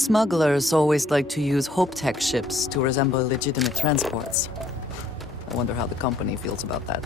smugglers always like to use Hope-Tech ships to resemble legitimate transports. I wonder how the company feels about that.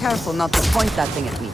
Careful not to point that thing at me.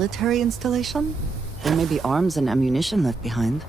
military installation? There may be arms and ammunition left behind.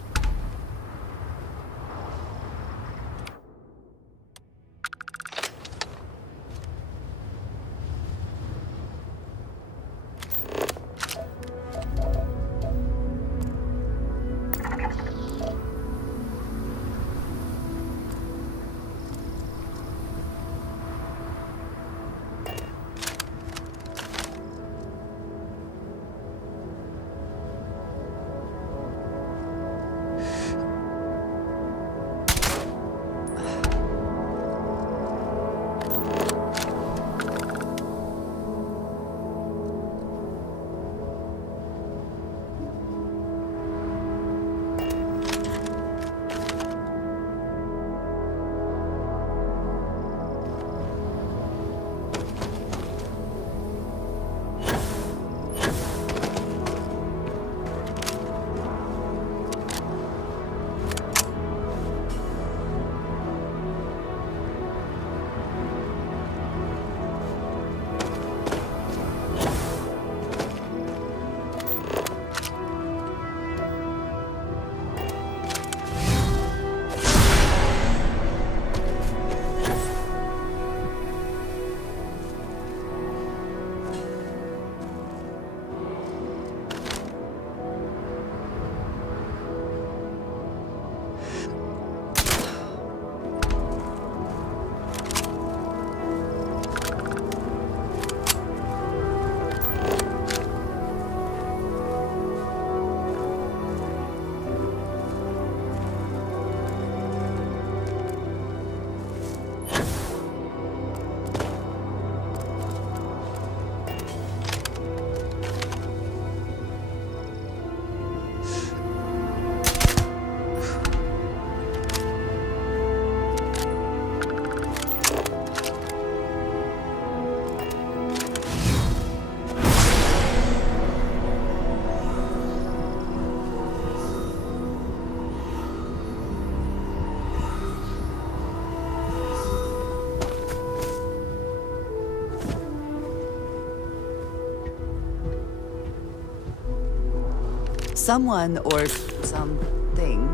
Someone or something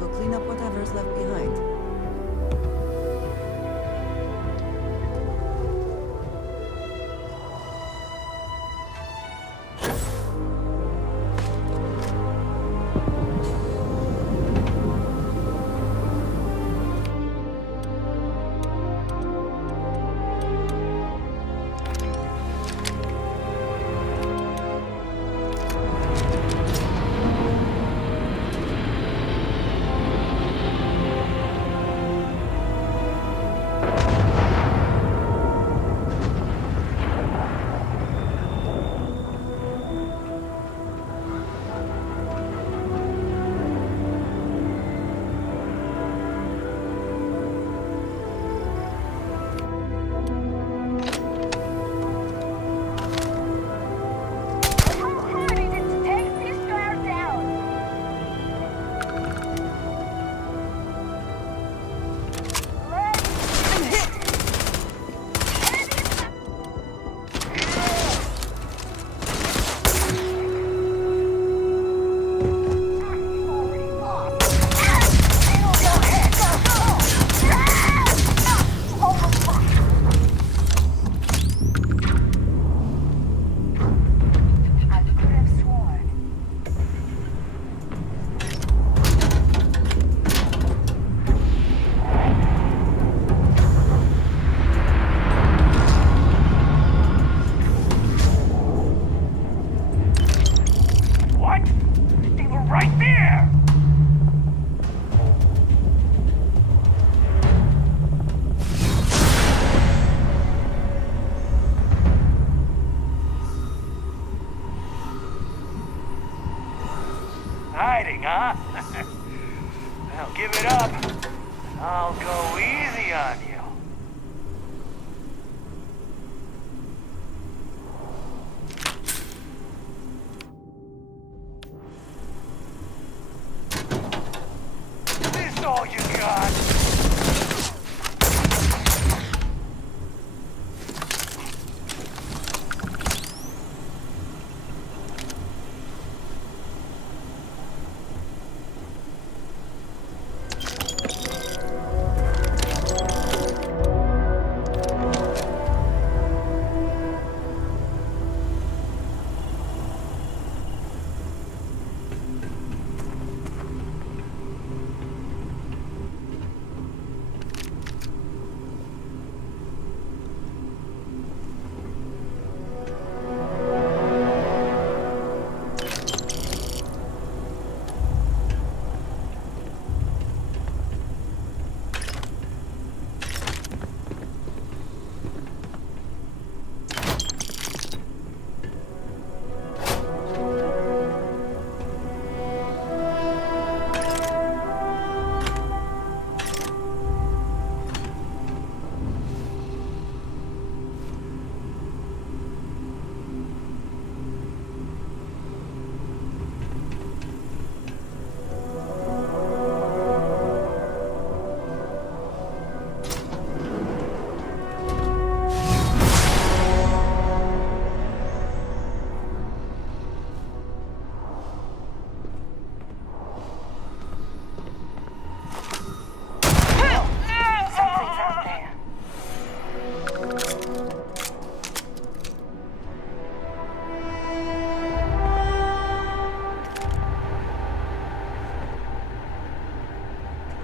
will clean up whatever's left behind. Hiding, huh? Well, give it up. I'll go easy on you. This all you got?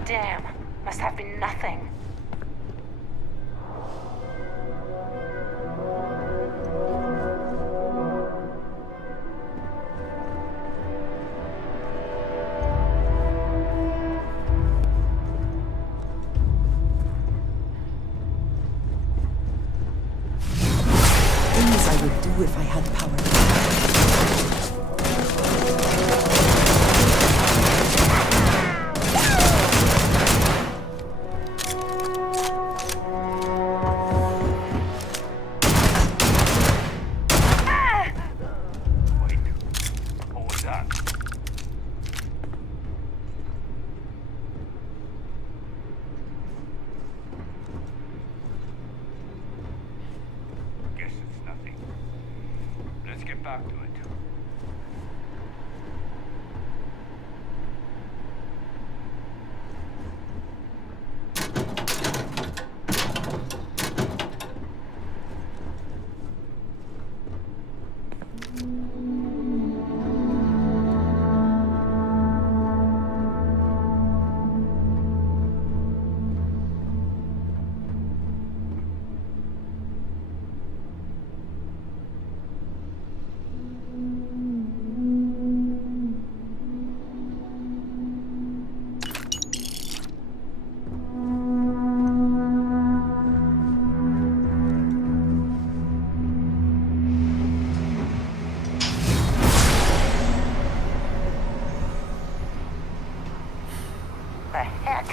Damn, must have been nothing. Things I would do if I had power. Wait. What was that? Guess it's nothing. Let's get back to it. The heck?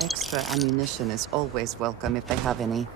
Extra ammunition is always welcome if they have any.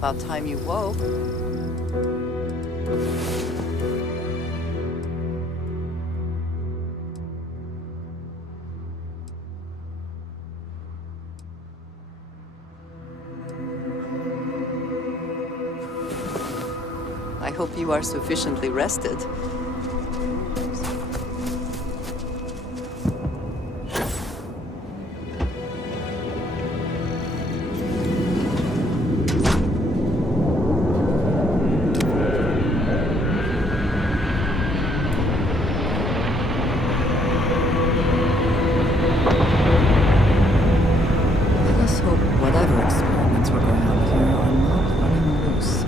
About time you woke. I hope you are sufficiently rested. Let us hope whatever experiments were going on here are not running loose.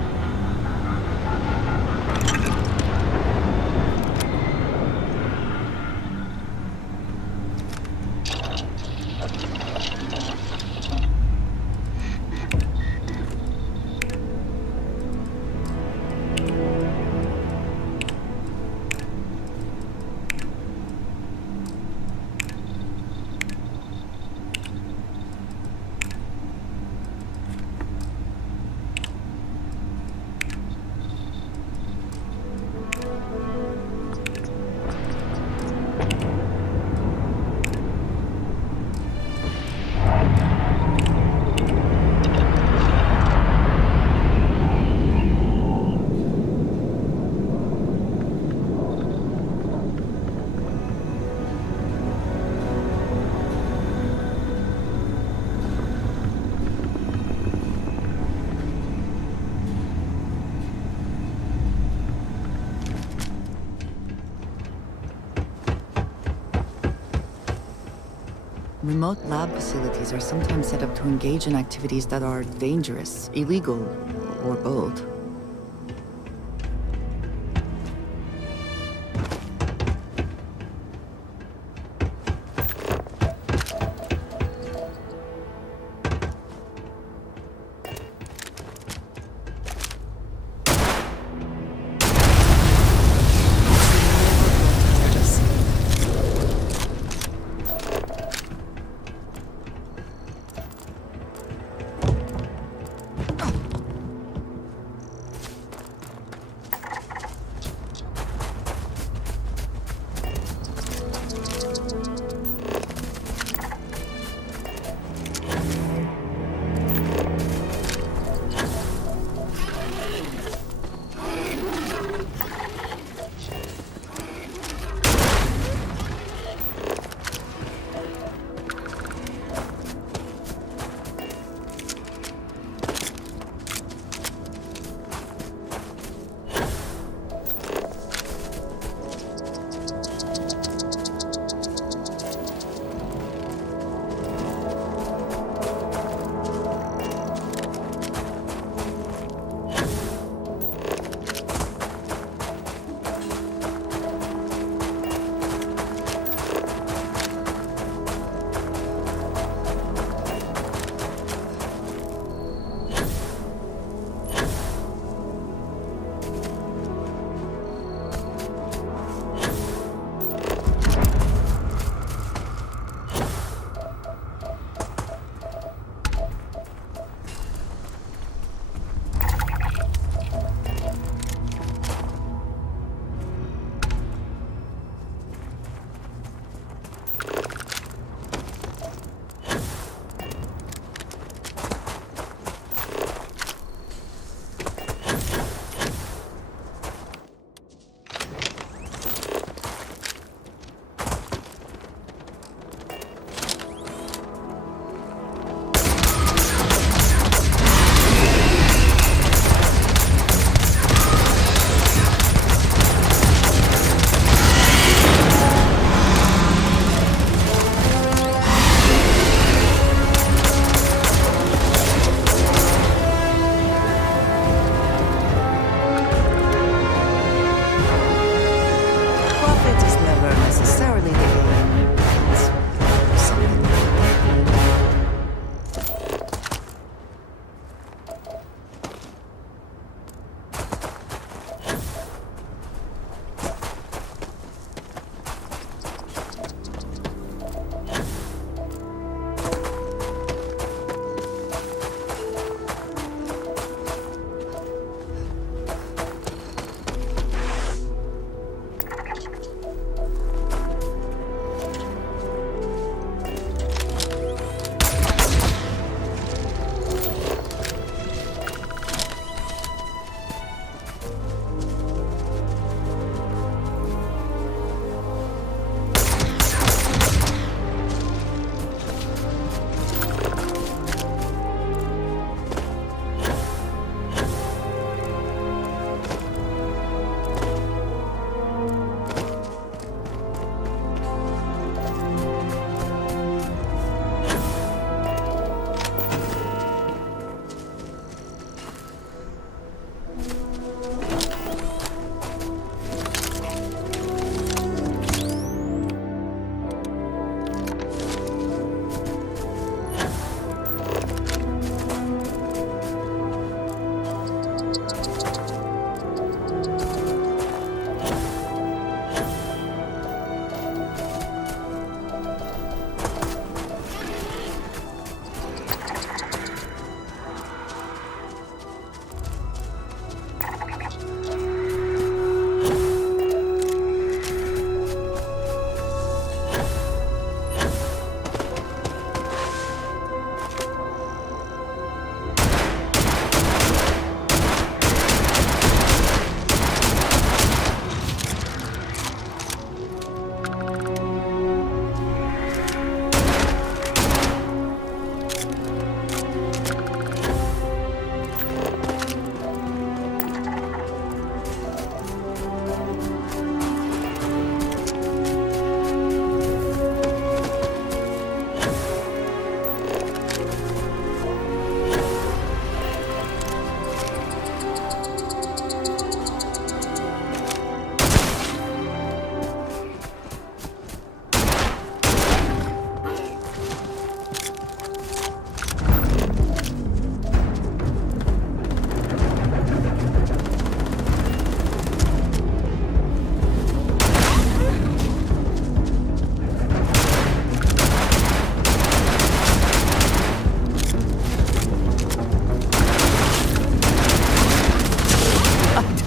Remote lab facilities are sometimes set up to engage in activities that are dangerous, illegal, or both.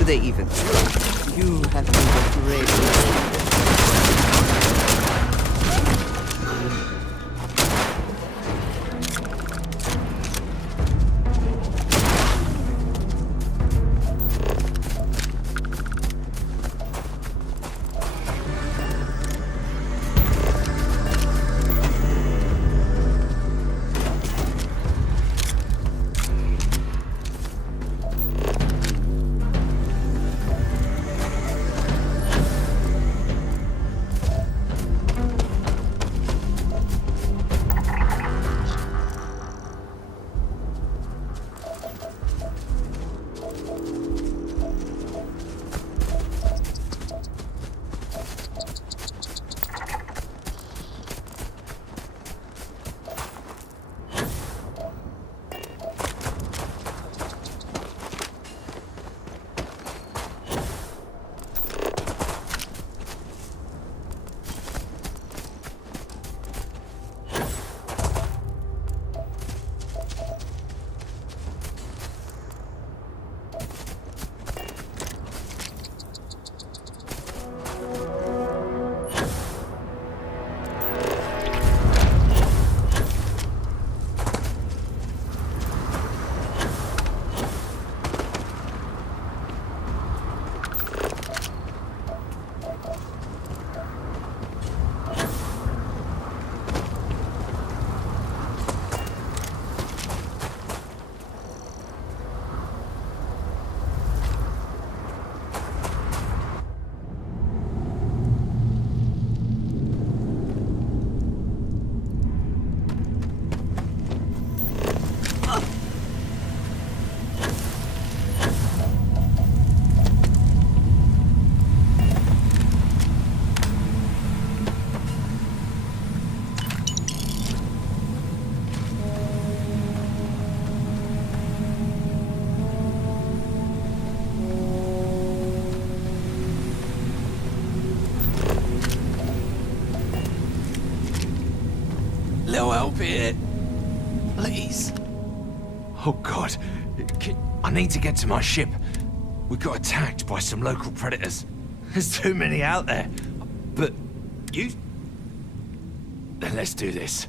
they even? You have been a great leader. Little help here, please. Oh God, I need to get to my ship. We got attacked by some local predators. There's too many out there. But you... Then let's do this.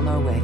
On our way.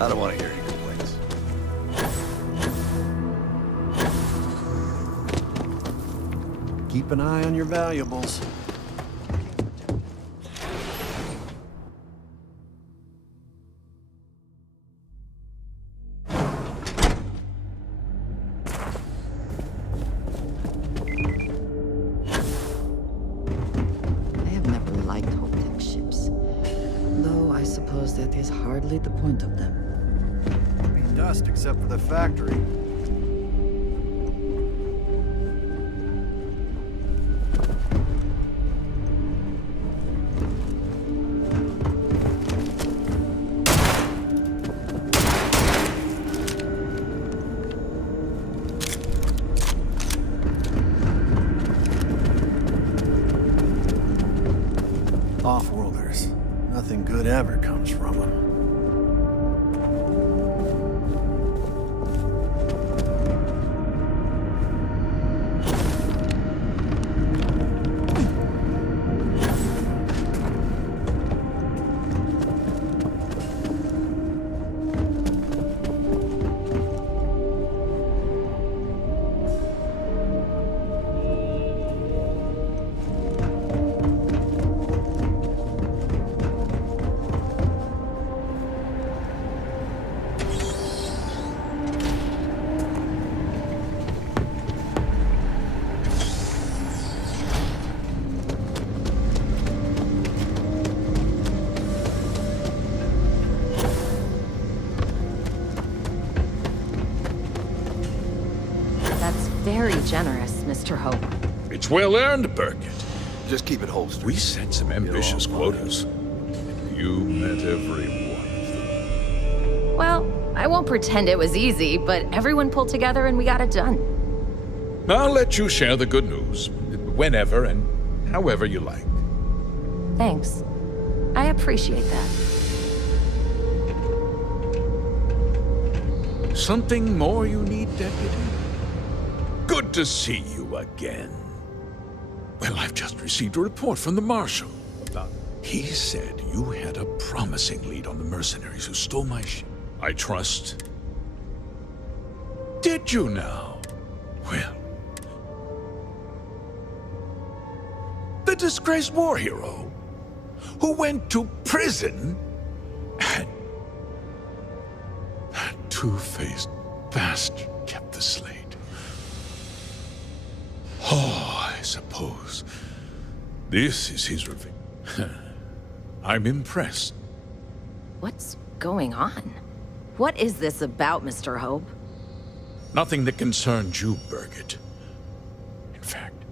I don't want to hear any complaints. Keep an eye on your valuables. I have never liked Hope-Tech ships. Though I suppose that is hardly the point of them. Be dust except for the factory. Off-worlders. Nothing good ever comes from them. Very generous, Mr. Hope. It's well earned, Burkett. Just keep it holstered. We set some ambitious quotas. You met every one of them. Well, I won't pretend it was easy, but everyone pulled together and we got it done. I'll let you share the good news, whenever and however you like. Thanks. I appreciate that. Something more you need, Deputy? Good to see you again. Well, I've just received a report from the Marshal about... He said you had a promising lead on the mercenaries who stole my ship. I trust. Did you now? Well... The disgraced war hero who went to prison and... That two-faced bastard kept the slate. Oh, I suppose this is his revenge. I'm impressed. What's going on? What is this about, Mr. Hope? Nothing that concerns you, Burkett. In fact,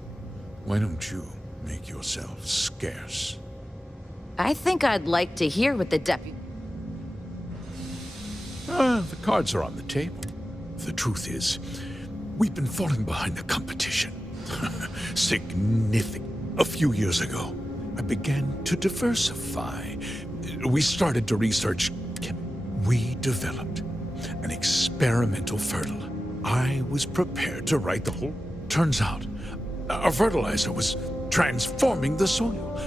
why don't you Make yourself scarce. I think I'd like to hear what the deputy... The cards are on the table. The truth is, we've been falling behind the competition. Significant. A few years ago, I began to diversify. We started to research We developed an experimental fertilizer. I was prepared to write the whole... Turns out, our fertilizer was transforming the soil.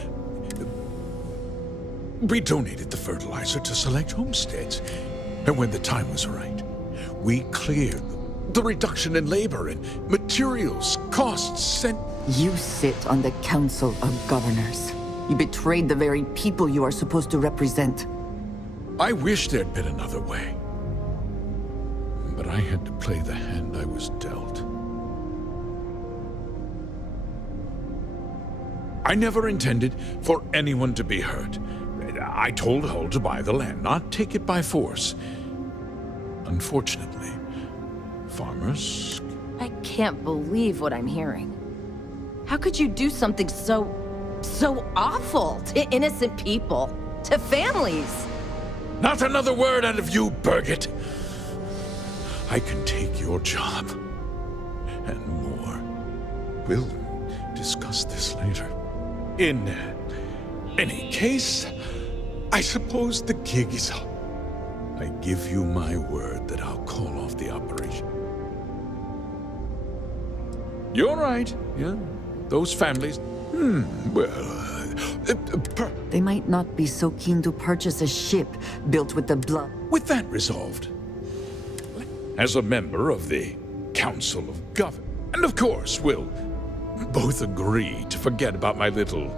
We donated the fertilizer to select homesteads. And when the time was right, we cleared the reduction in labor and materials, costs, and... You sit on the Council of Governors. You betrayed the very people you are supposed to represent. I wish there'd been another way. But I had to play the hand I was dealt. I never intended for anyone to be hurt. I told Hull to buy the land, not take it by force. Unfortunately, farmers... I can't believe what I'm hearing. How could you do something so awful to innocent people, to families? Not another word out of you, Birgit! I can take your job. And more. We'll discuss this later. In any case, I suppose the gig is up. I give you my word that I'll call off the operation. You're right, yeah. Those families... They might not be so keen to purchase a ship built with the blood. With that resolved, as a member of the Council of Governors, and of course, we'll both agree to forget about my little...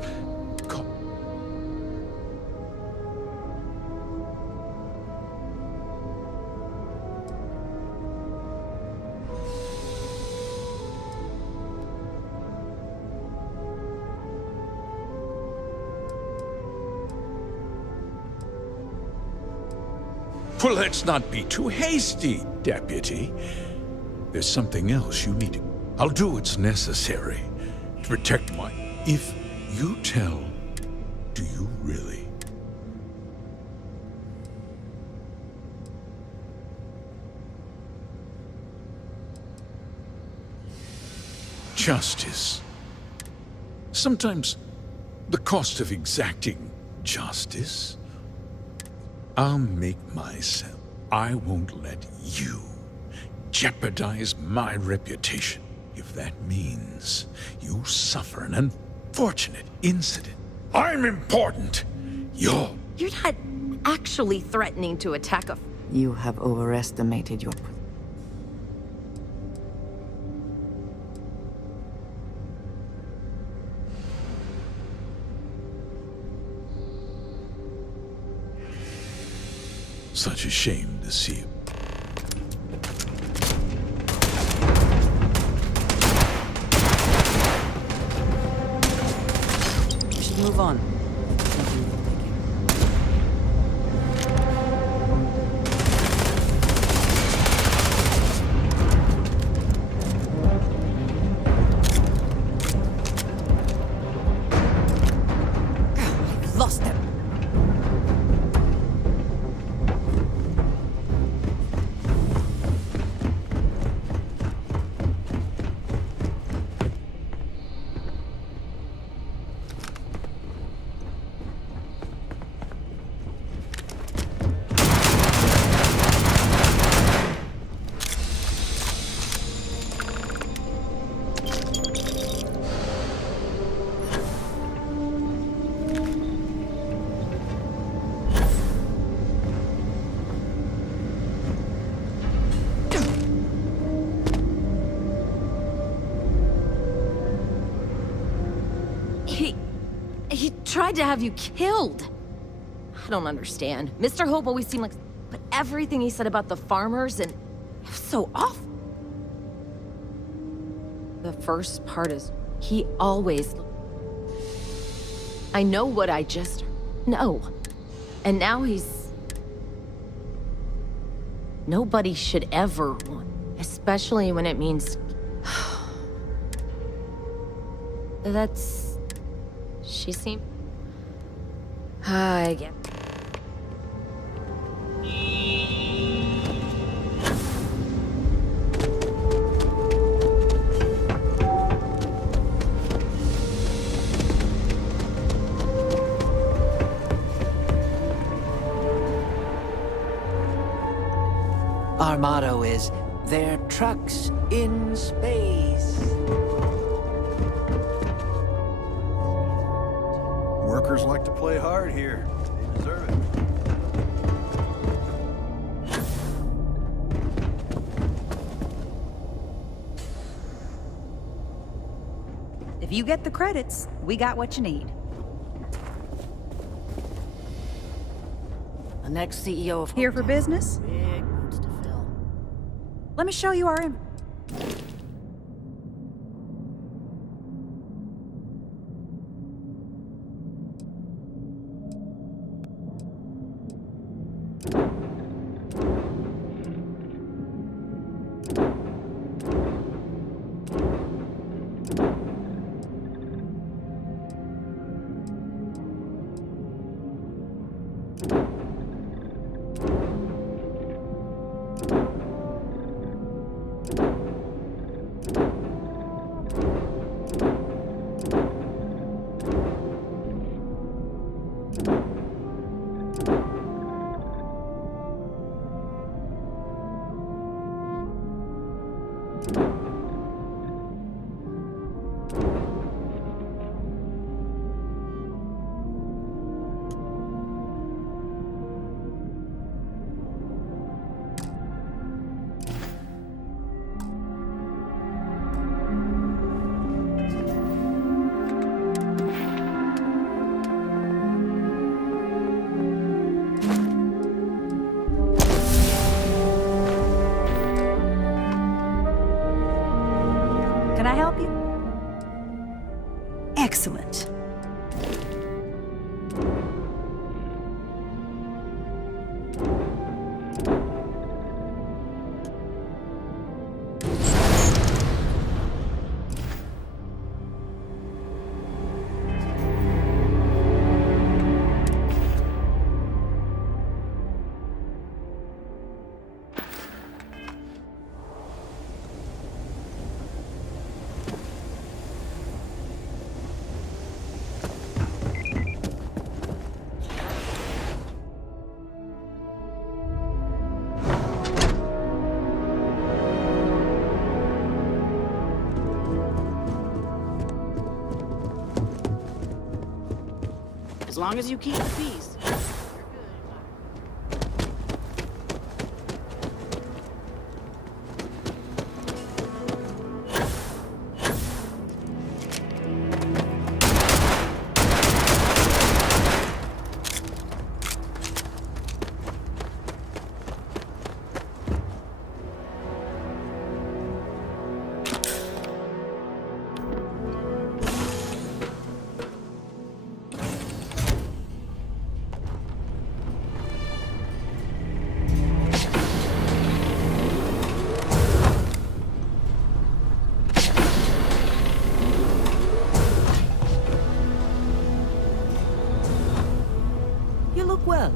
Well, let's not be too hasty, Deputy. There's something else you need to... I'll do what's necessary to protect my... If you tell, do you really? Justice. Sometimes the cost of exacting justice... I'll make myself. I won't let you jeopardize my reputation. If that means you suffer an unfortunate incident. I'm important. You're not actually threatening to attack a... You have overestimated your... Such a shame to see you. We should move on. I've lost them. He tried to have you killed. I don't understand. Mr. Hope always seemed like... But everything he said about the farmers and... It was so awful. The first part is... He always... I know what I just... know. And now he's... Nobody should ever want... Especially when it means... That's... She seemed... I get... Our motto is, "They're trucks in space." Workers like to play hard here. They deserve it. If you get the credits, we got what you need. The next CEO of Here for business? Big boots to fill. Let me show you our... Can I help you? Excellent. As long as you keep the peace. You look well.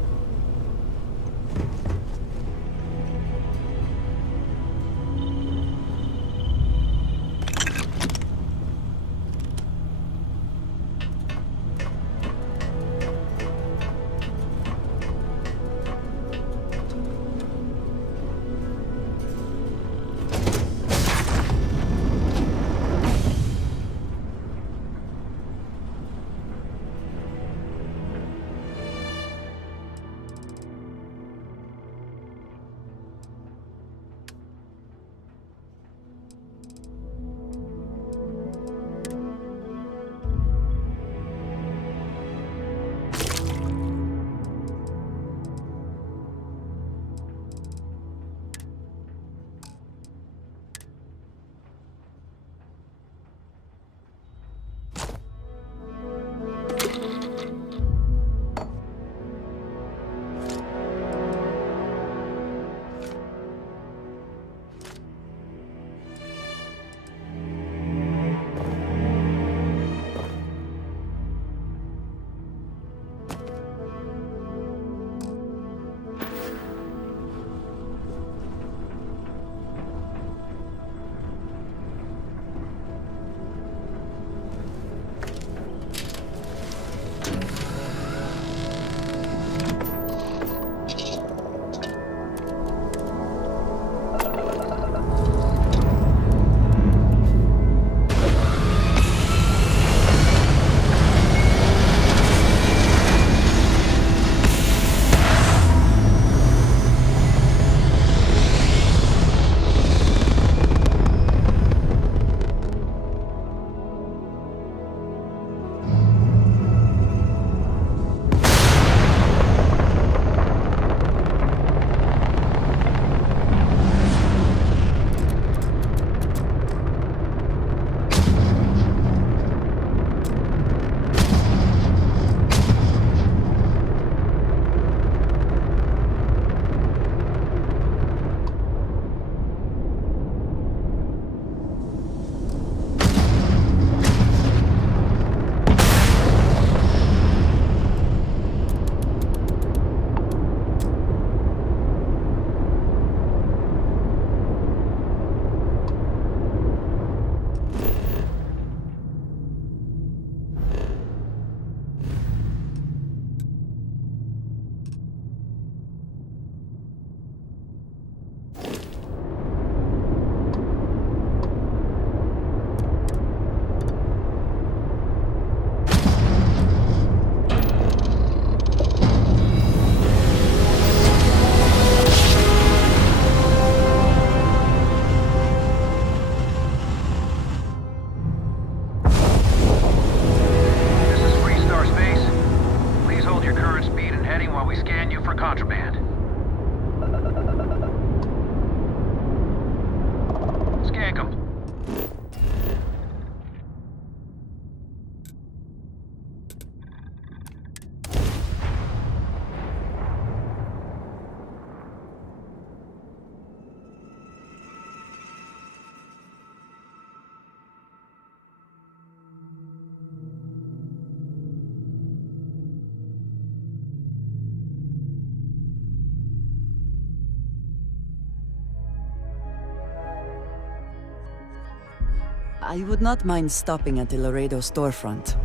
I would not mind stopping at the Laredo storefront.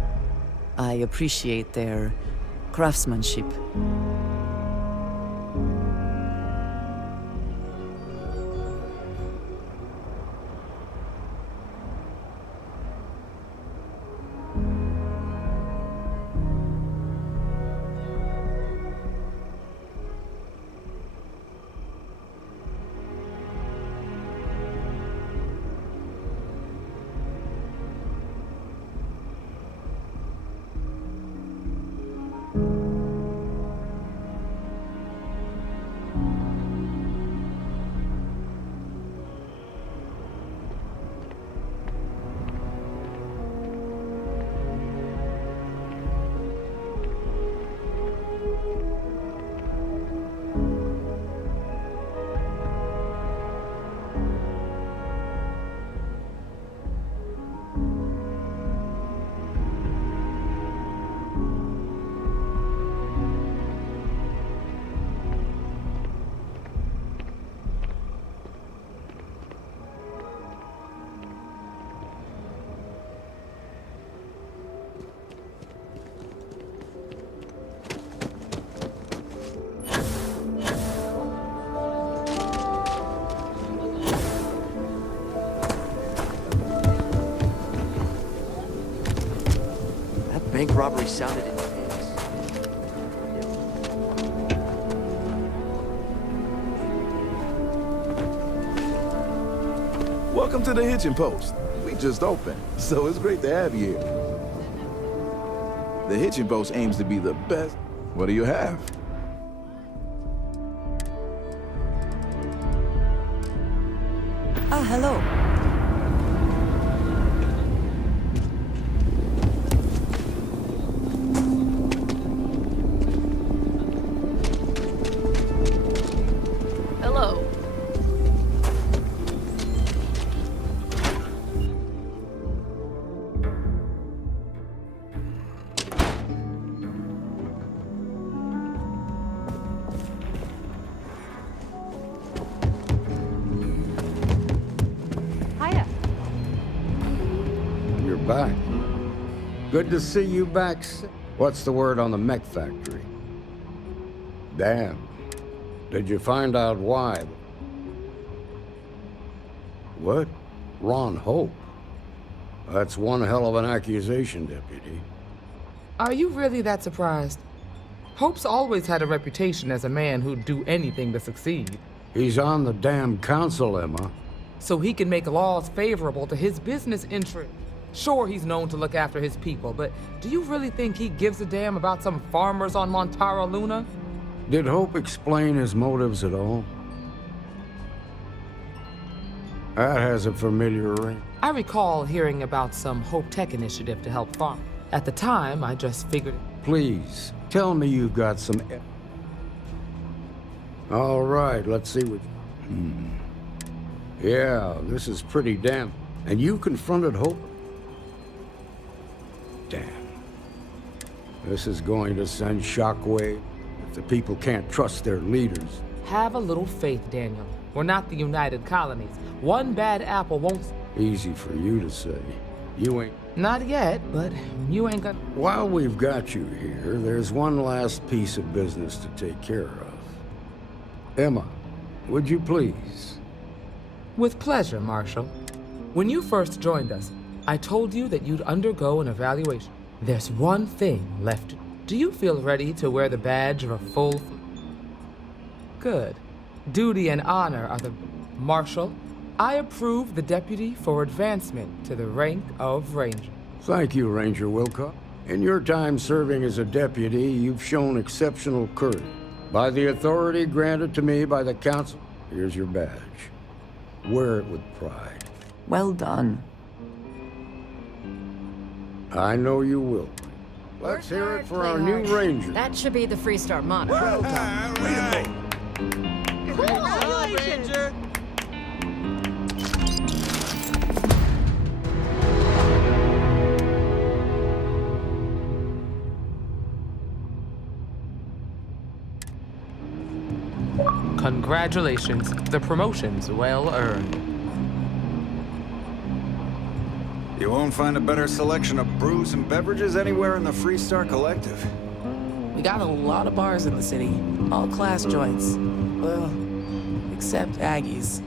I appreciate their craftsmanship. Bank robbery sounded intense. Welcome to the Hitching Post. We just opened, so it's great to have you here. The Hitching Post aims to be the best. What do you have? Ah, hello. Hello. Hiya. You're back. Good to see you back. What's the word on the mech factory? Damn. Did you find out why? What? Ron Hope? That's one hell of an accusation, Deputy. Are you really that surprised? Hope's always had a reputation as a man who'd do anything to succeed. He's on the damn council, Emma. So he can make laws favorable to his business interests. Sure, he's known to look after his people, but do you really think he gives a damn about some farmers on Montara Luna? Did Hope explain his motives at all? That has a familiar ring. I recall hearing about some Hope Tech initiative to help farm. At the time, I just figured... Please, tell me you've got some... All right, let's see what... Yeah, this is pretty damn... And you confronted Hope? Damn. This is going to send shockwave if the people can't trust their leaders. Have a little faith, Daniel. We're not the United Colonies. One bad apple won't... Easy for you to say. You ain't... Not yet, but you ain't gonna... While we've got you here, there's one last piece of business to take care of. Emma, would you please? With pleasure, Marshal. When you first joined us, I told you that you'd undergo an evaluation. There's one thing left. Do you feel ready to wear the badge of a full... Good. Duty and honor are the... Marshal, I approve the deputy for advancement to the rank of Ranger. Thank you, Ranger Wilcox. In your time serving as a deputy, you've shown exceptional courage. By the authority granted to me by the council, here's your badge. Wear it with pride. Well done. I know you will. Let's hear it for our new Ranger. That should be the Freestar motto. Well done. Way to go. Ranger! Congratulations. The promotion's well earned. You won't find a better selection of brews and beverages anywhere in the Freestar Collective. We got a lot of bars in the city, all class joints. Well, except Aggie's.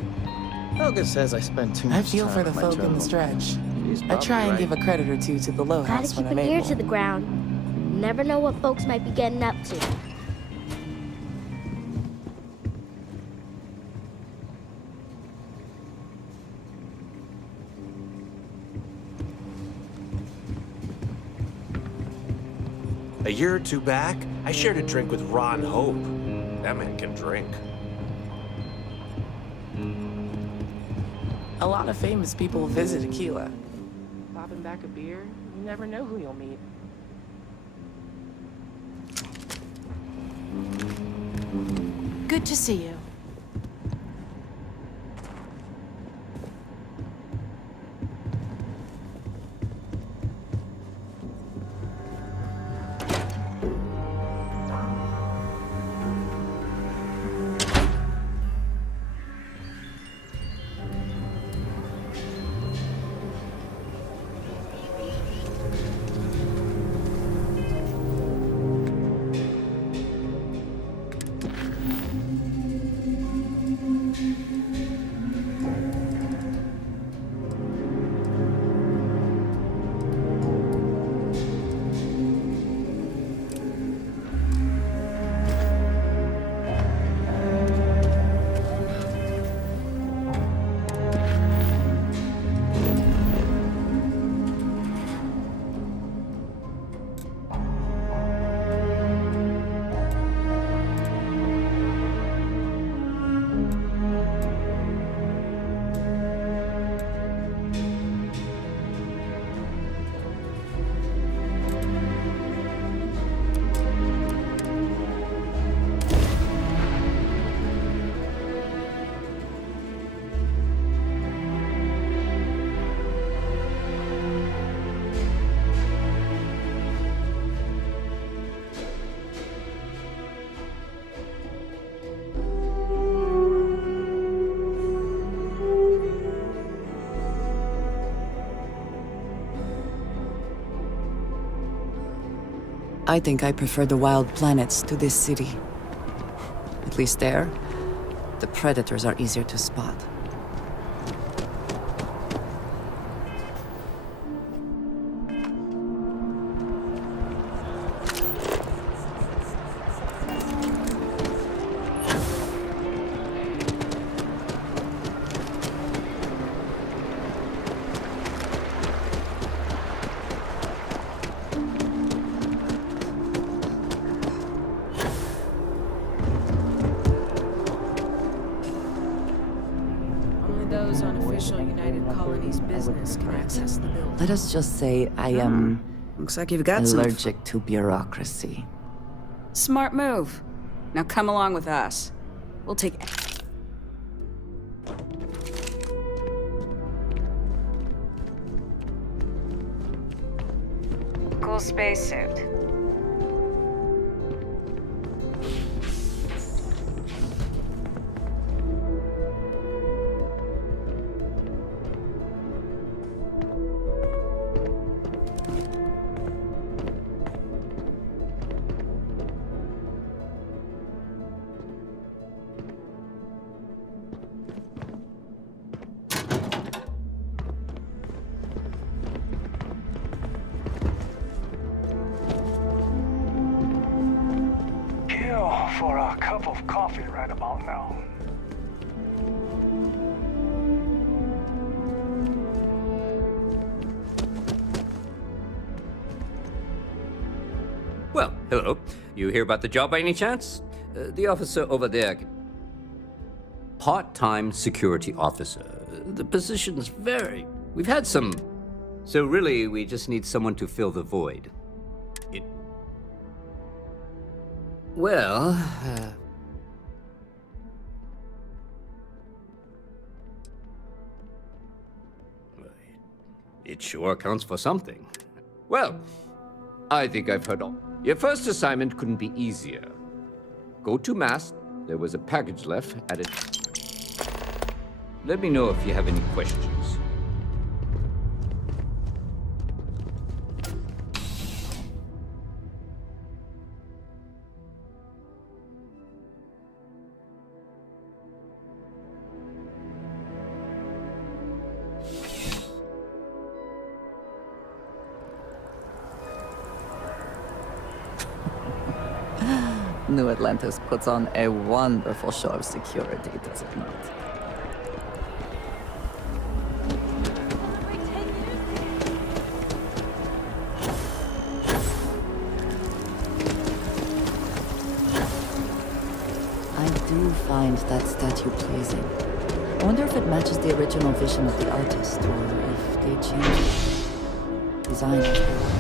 Helga says I spend too much I feel time for the at my folk in the journal. stretch. She's I probably try and right. give a credit or two to the low Gotta house keep when I'm an ear able. to the ground. Never know what folks might be getting up to. A year or two back, I shared a drink with Ron Hope. That man can drink. A lot of famous people visit Aquila. Popping back a beer, you never know who you'll meet. Good to see you. I think I prefer the wild planets to this city. At least there, the predators are easier to spot. Those on official United Colonies business can access the building. Let us just say I am Looks like you've got some. allergic to bureaucracy. Smart move. Now come along with us. We'll take... Cool spacesuit. For a cup of coffee right about now. Well, hello. You hear about the job by any chance? The officer over there. Part-time security officer. The position's very... We've had some... So really, we just need someone to fill the void. Well... It sure counts for something. Well, I think I've heard all. Your first assignment couldn't be easier. Go to Mast. There was a package left at it. Let me know if you have any questions. New Atlantis puts on a wonderful show of security, does it not? I do find that statue pleasing. I wonder if it matches the original vision of the artist, or if they changed design after.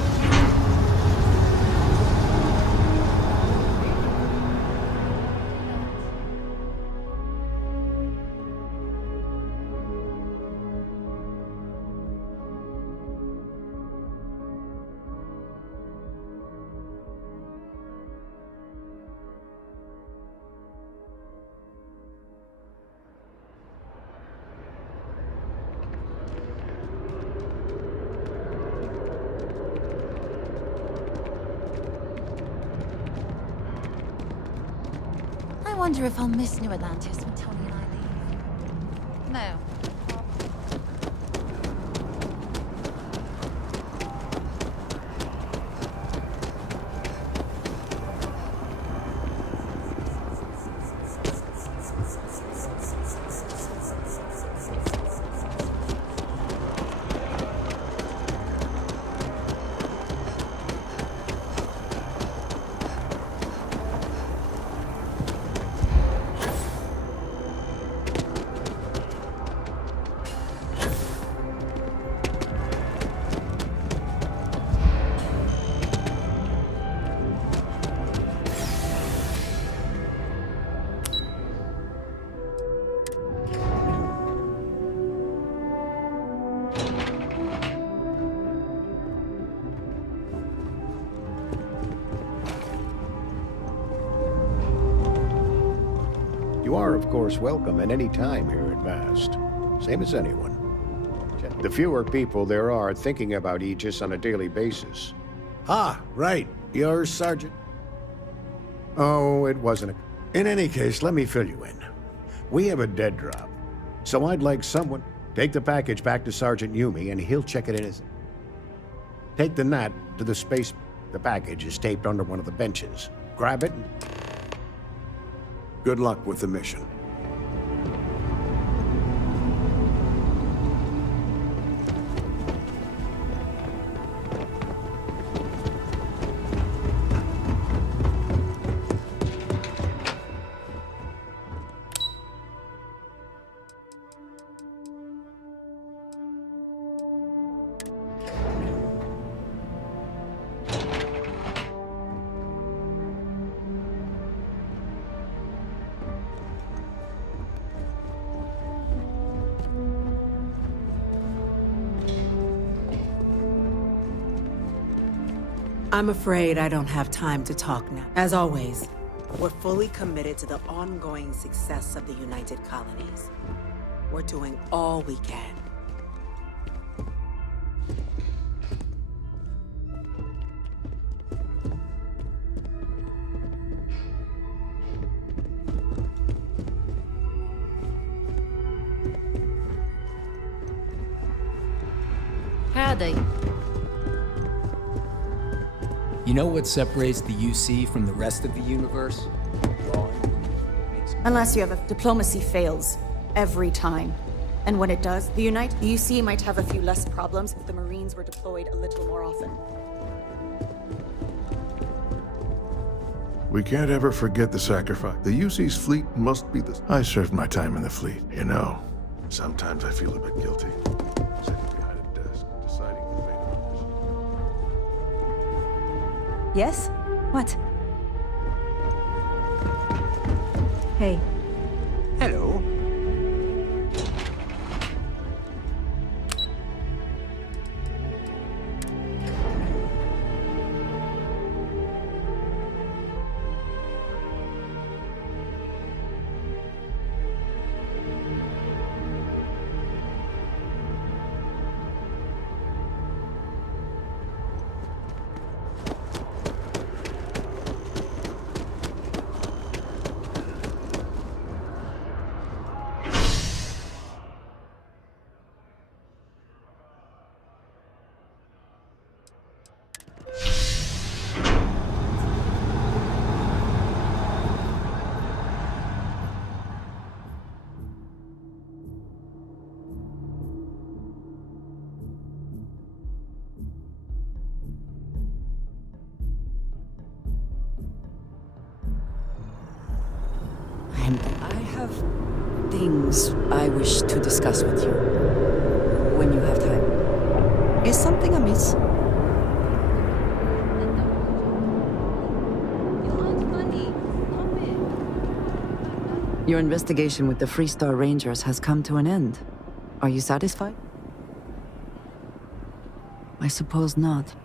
I wonder if I'll miss New Atlantis when Tony and I leave. No. You are, of course, welcome at any time here at Mast. Same as anyone. The fewer people there are thinking about Aegis on a daily basis. Ah, right. You're Sergeant. Oh, it wasn't a... In any case, let me fill you in. We have a dead drop. So I'd like someone... Take the package back to Sergeant Yumi, and he'll check it in his... Take the Nat to the space... The package is taped under one of the benches. Grab it and... Good luck with the mission. I'm afraid I don't have time to talk now. As always, we're fully committed to the ongoing success of the United Colonies. We're doing all we can. Howdy. You know what separates the UC from the rest of the universe? Unless you have a diplomacy fails every time. And when it does, the UC might have a few less problems if the Marines were deployed a little more often. We can't ever forget the sacrifice. The UC's fleet must be the... I served my time in the fleet, you know. Sometimes I feel a bit guilty. Sitting behind a desk, deciding the fate of a mission. Yes? What? Hey. Hello. him. I have things I wish to discuss with you when you have time. Is something amiss? Your investigation with the Freestar Rangers has come to an end. Are you satisfied? I suppose not.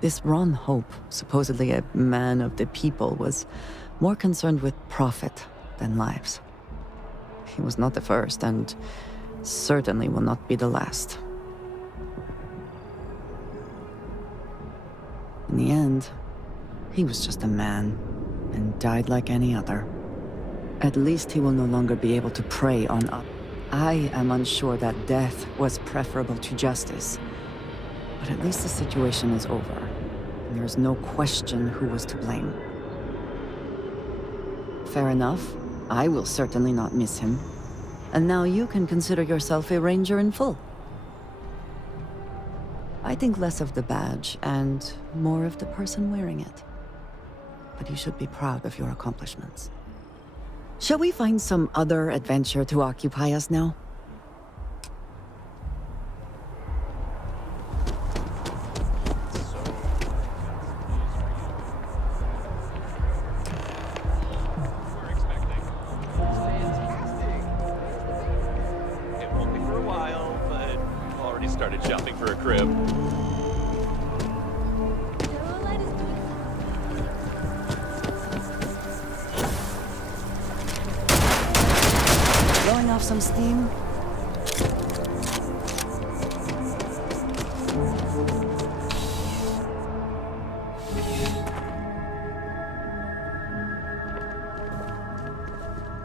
This Ron Hope, supposedly a man of the people, was more concerned with profit than lives. He was not the first, and certainly will not be the last. In the end, he was just a man, and died like any other. At least he will no longer be able to prey on us. I am unsure that death was preferable to justice. But at least the situation is over, and there is no question who was to blame. Fair enough. I will certainly not miss him. And now you can consider yourself a ranger in full. I think less of the badge and more of the person wearing it. But you should be proud of your accomplishments. Shall we find some other adventure to occupy us now? It won't be for a while, but I've already started shopping for a crib. Blowing off some steam?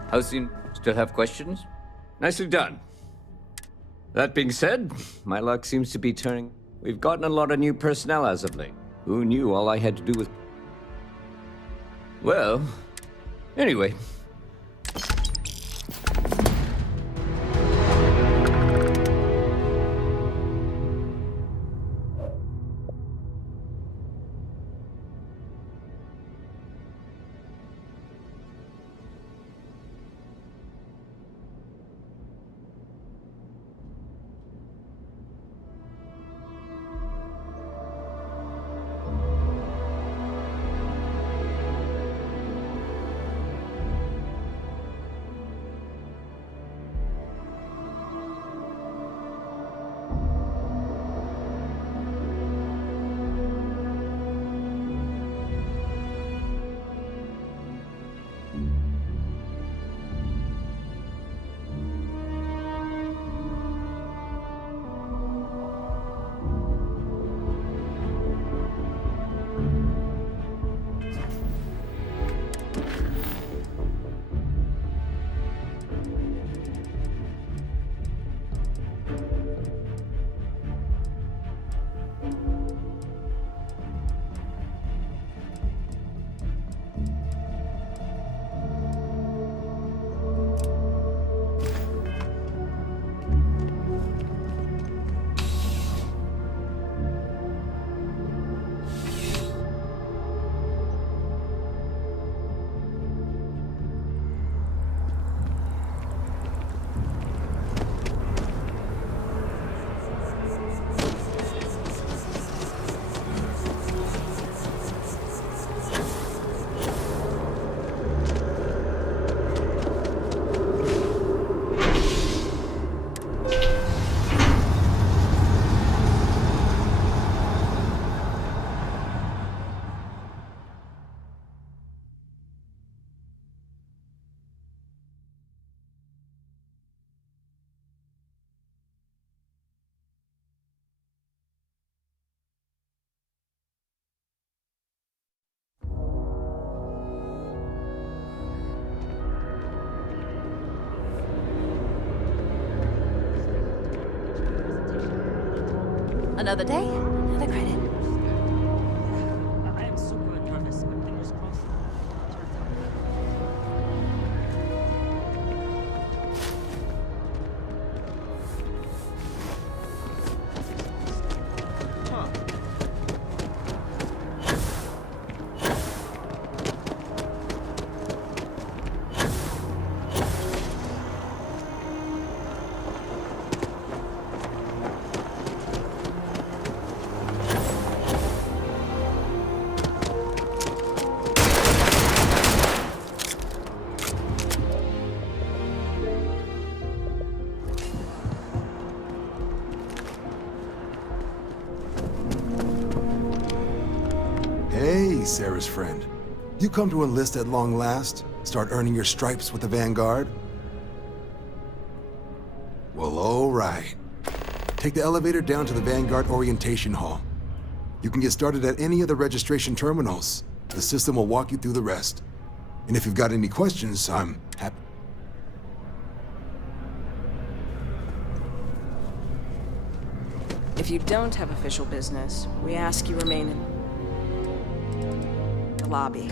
How soon? Still have questions? Nicely done. That being said, my luck seems to be turning. We've gotten a lot of new personnel as of late. Who knew all I had to do was... Well, anyway. Another day, another credit. I am super nervous, but fingers crossed. Sarah's friend. You come to enlist at long last? Start earning your stripes with the Vanguard? Well, all right. Take the elevator down to the Vanguard Orientation Hall. You can get started at any of the registration terminals. The system will walk you through the rest. And if you've got any questions, I'm happy. If you don't have official business, we ask you remain in the lobby.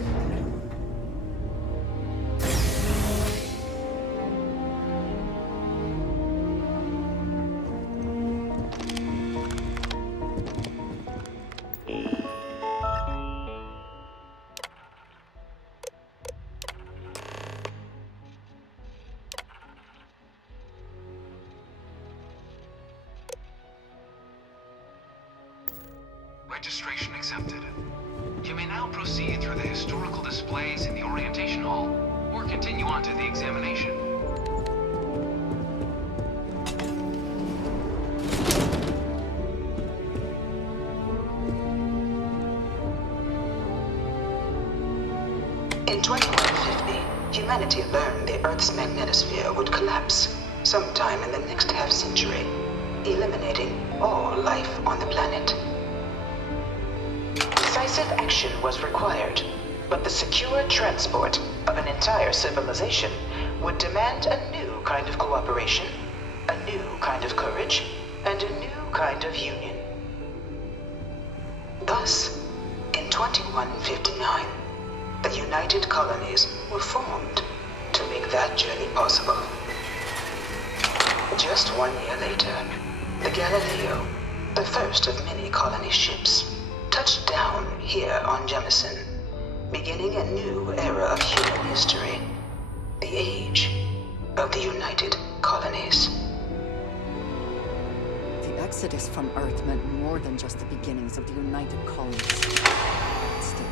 Registration accepted. You may now proceed through the historical displays in the orientation hall, or continue on to the examination. In 2150, humanity learned the Earth's magnetosphere would collapse sometime in the next half-century, eliminating all life on the planet. Decisive action was required, but the secure transport of an entire civilization would demand a new kind of cooperation, a new kind of courage, and a new kind of union. Thus, in 2159, the United Colonies were formed to make that journey possible. Just 1 year later, the Galileo, the first of many colony ships, touched down here on Jemison, beginning a new era of human history, the age of the United Colonies. The exodus from Earth meant more than just the beginnings of the United Colonies. Still,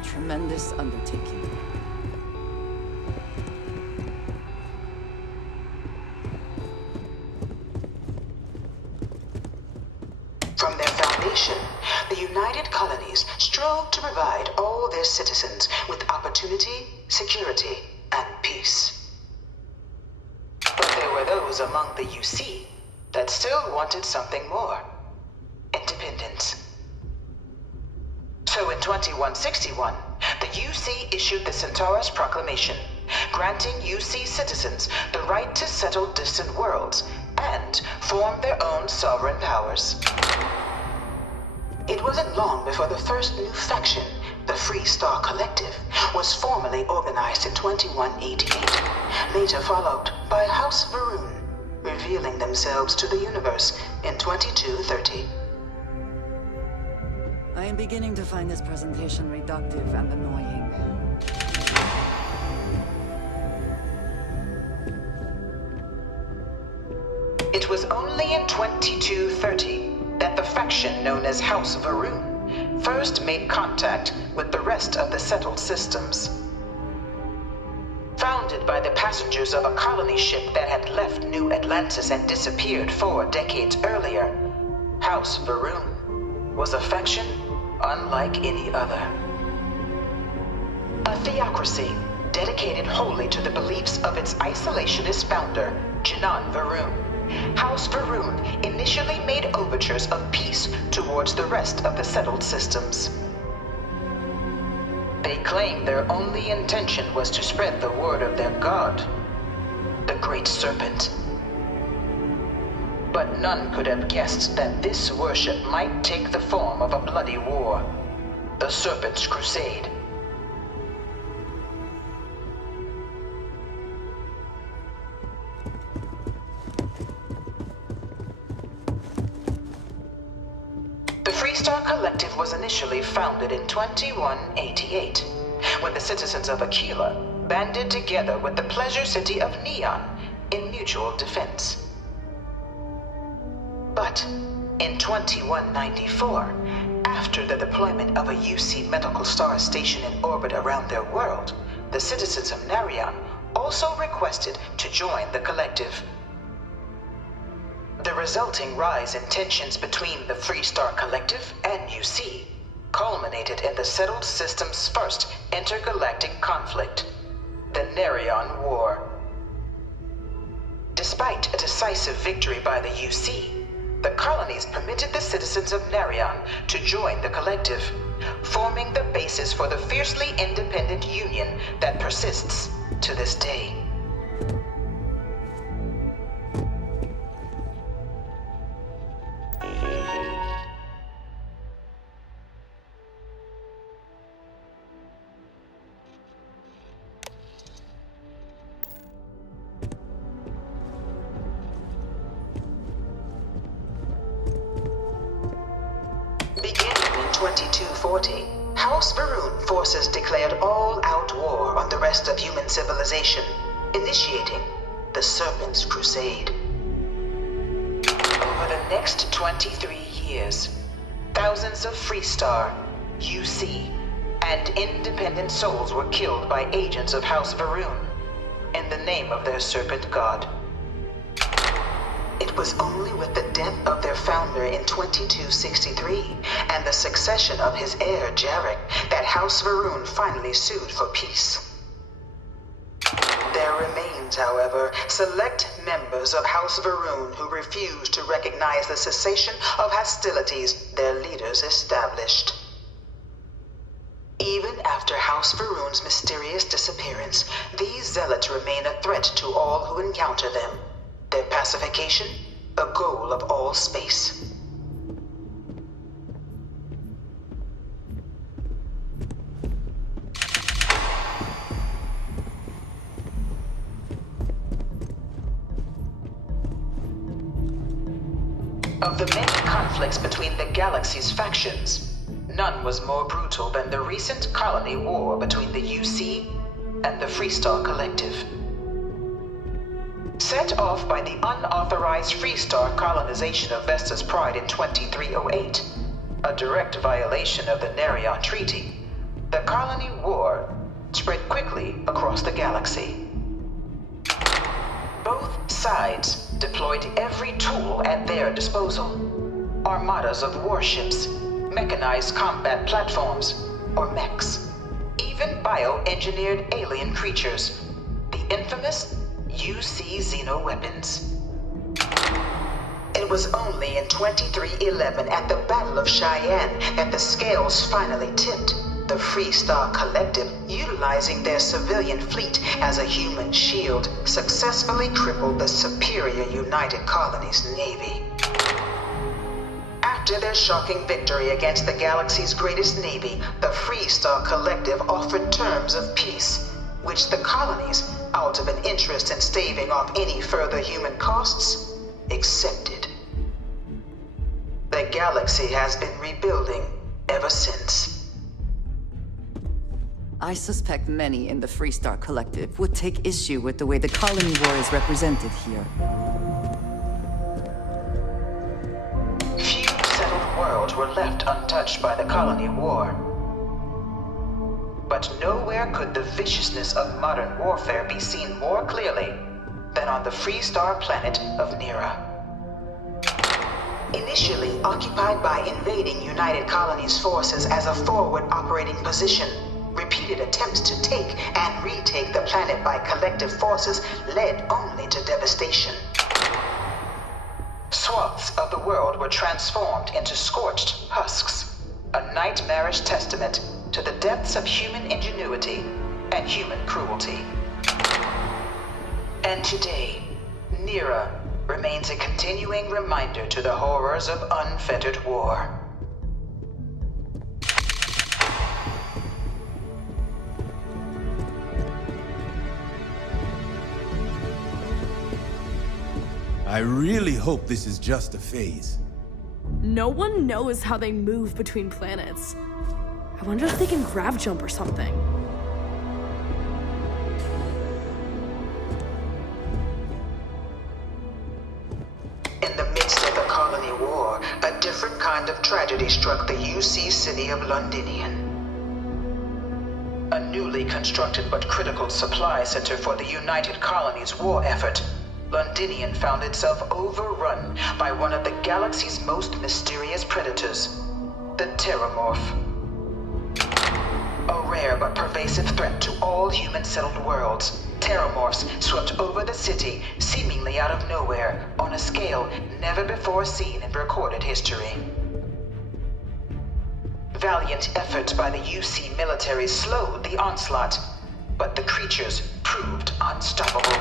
a tremendous undertaking. From their foundation, the United Colonies strove to provide all their citizens with opportunity, security, and peace. But there were those among the UC that still wanted something more: independence. So in 2161, the UC issued the Centaurus Proclamation, granting UC citizens the right to settle distant worlds and form their own sovereign powers. It wasn't long before the first new faction, the Free Star Collective, was formally organized in 2188, later followed by House Varun, revealing themselves to the universe in 2230. I am beginning to find this presentation reductive and annoying. It was only in 2230 that the faction known as House Varun first made contact with the rest of the settled systems. Founded by the passengers of a colony ship that had left New Atlantis and disappeared 4 decades earlier, House Varun was a faction unlike any other. A theocracy dedicated wholly to the beliefs of its isolationist founder, Janan Varun. House Varun initially made overtures of peace towards the rest of the settled systems. They claimed their only intention was to spread the word of their god, the Great Serpent. But none could have guessed that this worship might take the form of a bloody war, the Serpent's Crusade. The Freestar Collective was initially founded in 2188, when the citizens of Aquila banded together with the pleasure city of Neon in mutual defense. But in 2194, after the deployment of a UC medical star station in orbit around their world, the citizens of Narion also requested to join the collective. The resulting rise in tensions between the Freestar Collective and UC culminated in the settled system's first intergalactic conflict, the Nerion War. Despite a decisive victory by the UC, the colonies permitted the citizens of Nerion to join the collective, forming the basis for the fiercely independent union that persists to this day. Beginning in 2240, House Varun forces declared all-out war on the rest of human civilization, initiating the Serpent's Crusade. Over the next 23 years, thousands of Freestar, UC, and independent souls were killed by agents of House Varun in the name of their serpent god. It was only with the death of their founder in 2263 and the succession of his heir, Jarek, that House Varun finally sued for peace. There remains, however, select members of House Varun who refuse to recognize the cessation of hostilities their leaders established. Even after House Varun's mysterious disappearance, these zealots remain a threat to all who encounter them. Their pacification, a goal of all space. Of the many conflicts between the galaxy's factions, none was more brutal than the recent colony war between the UC and the Freestar Collective. Set off by the unauthorized Freestar colonization of Vesta's Pride in 2308, a direct violation of the Nerion Treaty, the colony war spread quickly across the galaxy. Both sides deployed every tool at their disposal. Armadas of warships, mechanized combat platforms, or mechs, even bioengineered alien creatures, the infamous UC xeno-weapons. It was only in 2311 at the Battle of Cheyenne that the scales finally tipped, the Freestar Collective, utilizing their civilian fleet as a human shield, successfully crippled the superior United Colonies Navy. After their shocking victory against the galaxy's greatest navy, the Freestar Collective offered terms of peace, which the colonies, out of an interest in staving off any further human costs, accepted. The galaxy has been rebuilding ever since. I suspect many in the Freestar Collective would take issue with the way the colony war is represented here. Few settled worlds were left untouched by the colony war. But nowhere could the viciousness of modern warfare be seen more clearly than on the Freestar planet of Nera. Initially occupied by invading United Colonies forces as a forward operating position, repeated attempts to take and retake the planet by collective forces led only to devastation. Swaths of the world were transformed into scorched husks, a nightmarish testament to the depths of human ingenuity and human cruelty. And today, Nera remains a continuing reminder to the horrors of unfettered war. I really hope this is just a phase. No one knows how they move between planets. I wonder if they can grav jump or something. In the midst of the colony war, a different kind of tragedy struck the UC city of Londinian. A newly constructed but critical supply center for the United Colonies' war effort, Londinian found itself overrun by one of the galaxy's most mysterious predators, the Terramorph. rare but pervasive threat to all human-settled worlds, terramorphs swept over the city, seemingly out of nowhere, on a scale never before seen in recorded history. Valiant efforts by the UC military slowed the onslaught, but the creatures proved unstoppable.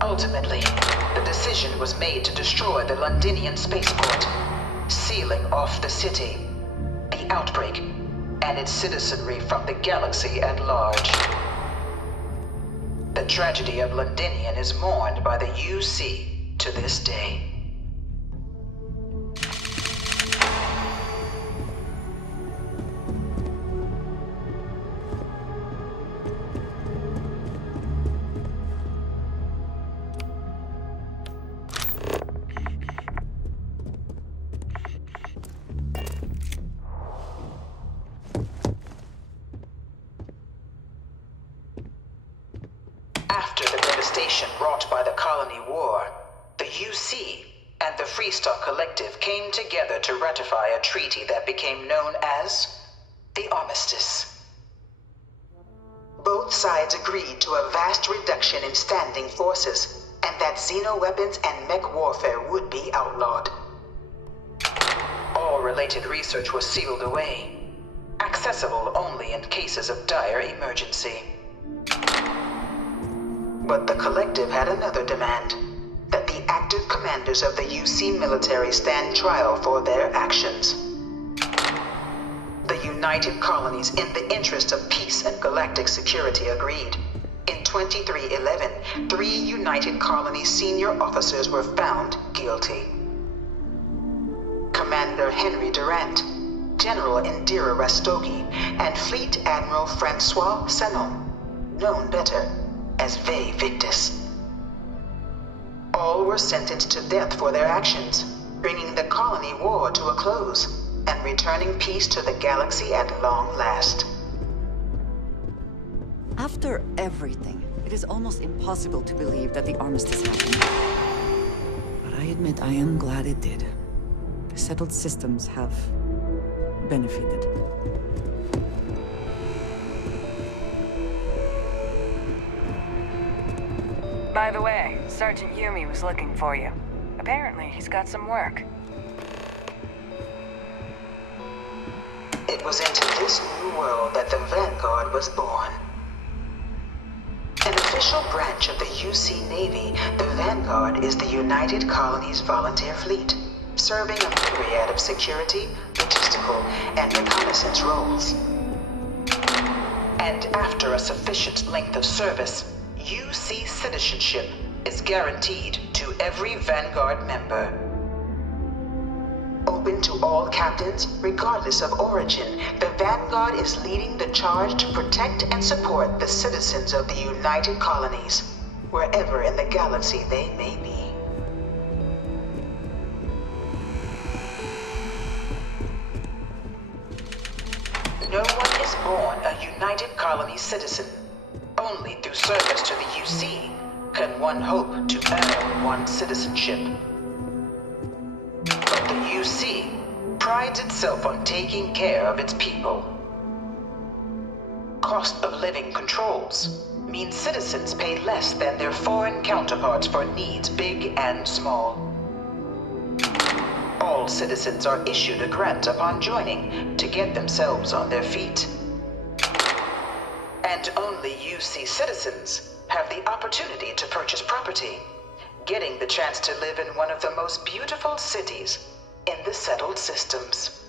Ultimately, the decision was made to destroy the Londinian spaceport, sealing off the city, the outbreak, and its citizenry from the galaxy at large. The tragedy of Londinian is mourned by the UC to this day. After the devastation wrought by the Colony War, the UC and the Freestock Collective came together to ratify a treaty that became known as the Armistice. Both sides agreed to a vast reduction in standing forces, and that xeno-weapons and mech warfare would be outlawed. All related research was sealed away, accessible only in cases of dire emergency. But the Collective had another demand, that the active commanders of the UC military stand trial for their actions. The United Colonies, in the interest of peace and galactic security, agreed. In 2311, 3 United Colonies senior officers were found guilty. Commander Henry Durant, General Indira Rastogi, and Fleet Admiral Francois Sanon, known better as Ve Victus. All were sentenced to death for their actions, bringing the colony war to a close and returning peace to the galaxy at long last. After everything, it is almost impossible to believe that the armistice happened. But I admit I am glad it did. The settled systems have benefited. By the way, Sergeant Yumi was looking for you. Apparently, he's got some work. It was into this new world that the Vanguard was born. An official branch of the UC Navy, the Vanguard is the United Colonies Volunteer Fleet, serving a myriad of security, logistical, and reconnaissance roles. And after a sufficient length of service, UC citizenship is guaranteed to every Vanguard member. Open to all captains, regardless of origin, the Vanguard is leading the charge to protect and support the citizens of the United Colonies, wherever in the galaxy they may be. No one is born a United Colonies citizen. Only through service to the UC can one hope to earn one's citizenship. But the UC prides itself on taking care of its people. Cost of living controls mean citizens pay less than their foreign counterparts for needs big and small. All citizens are issued a grant upon joining to get themselves on their feet. And only UC citizens have the opportunity to purchase property, getting the chance to live in one of the most beautiful cities in the settled systems.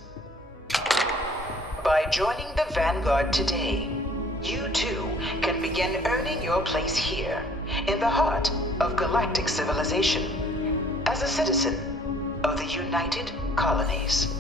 By joining the Vanguard today, you too can begin earning your place here, in the heart of galactic civilization, as a citizen of the United Colonies.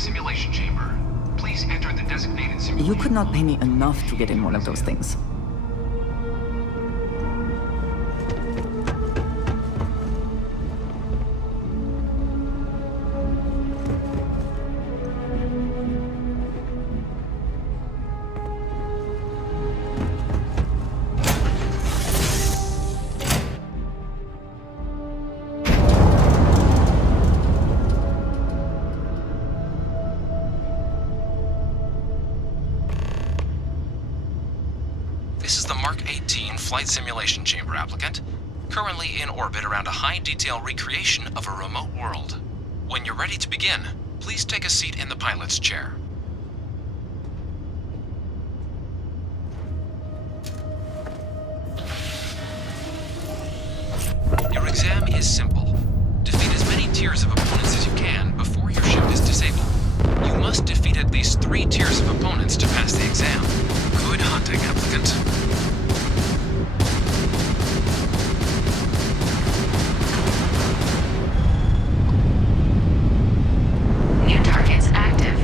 simulation chamber. Please enter the designated simulation. You could not pay me enough to get in one of those things. This is the Mark 18 Flight Simulation Chamber applicant, currently in orbit around a high-detail recreation of a remote world. When you're ready to begin, please take a seat in the pilot's chair. Your exam is simple. Defeat as many tiers of opponents as you can before your ship is disabled. You must defeat at least 3 tiers of opponents to pass the exam. Good hunting, applicant. New targets active.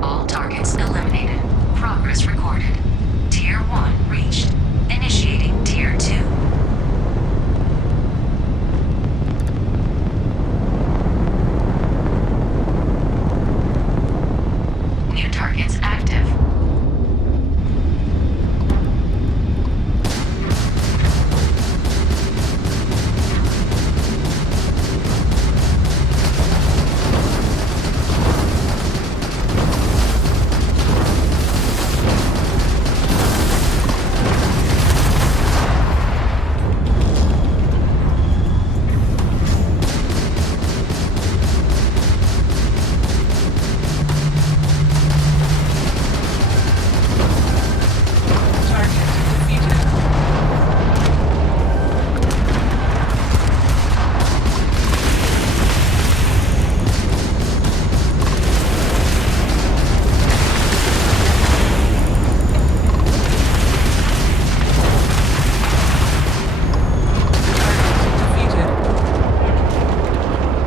All targets eliminated. Progress recorded. Tier 1 reached. Initiating Tier 2. New targets active.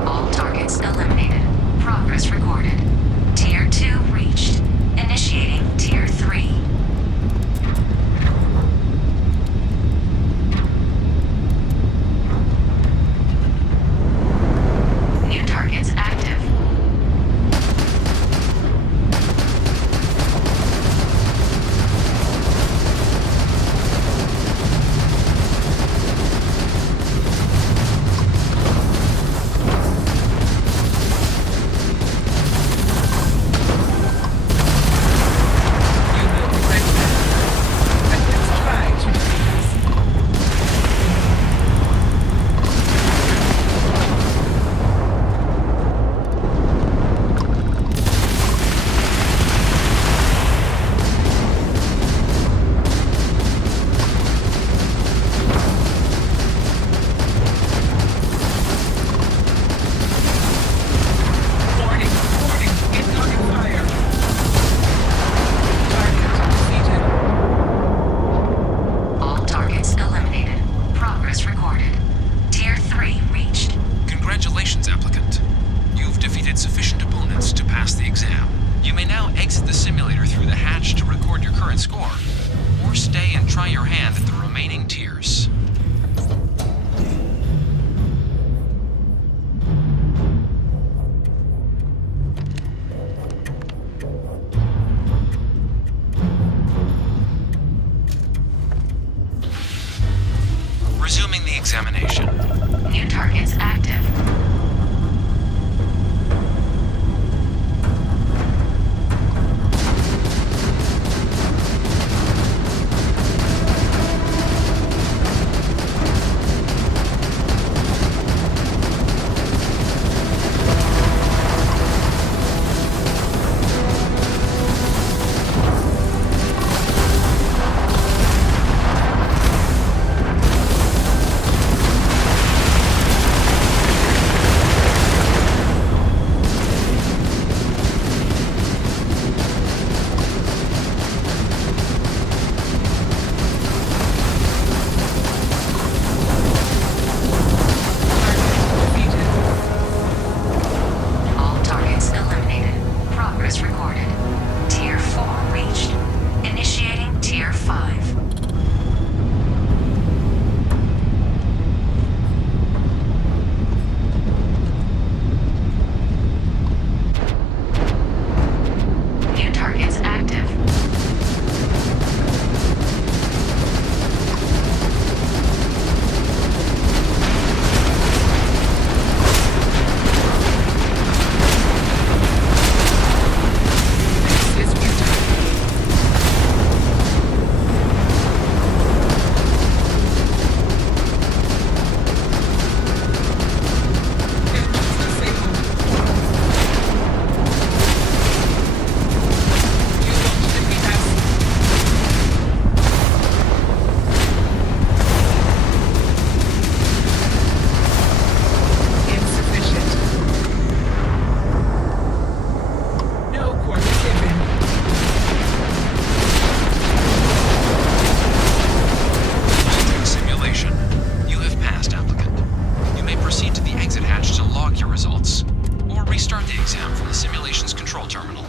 All targets eliminated. Progress recorded. Tier 2 reached. Initiating Tier 3. New targets active. All targets eliminated. Progress recorded. Tier 3 reached. Congratulations, applicant. You've defeated sufficient opponents to pass the exam. You may now exit the simulator through the hatch to record your current score, or stay and try your hand at the remaining tiers. Resuming the examination. New targets active. start the exam from the simulation's control terminal.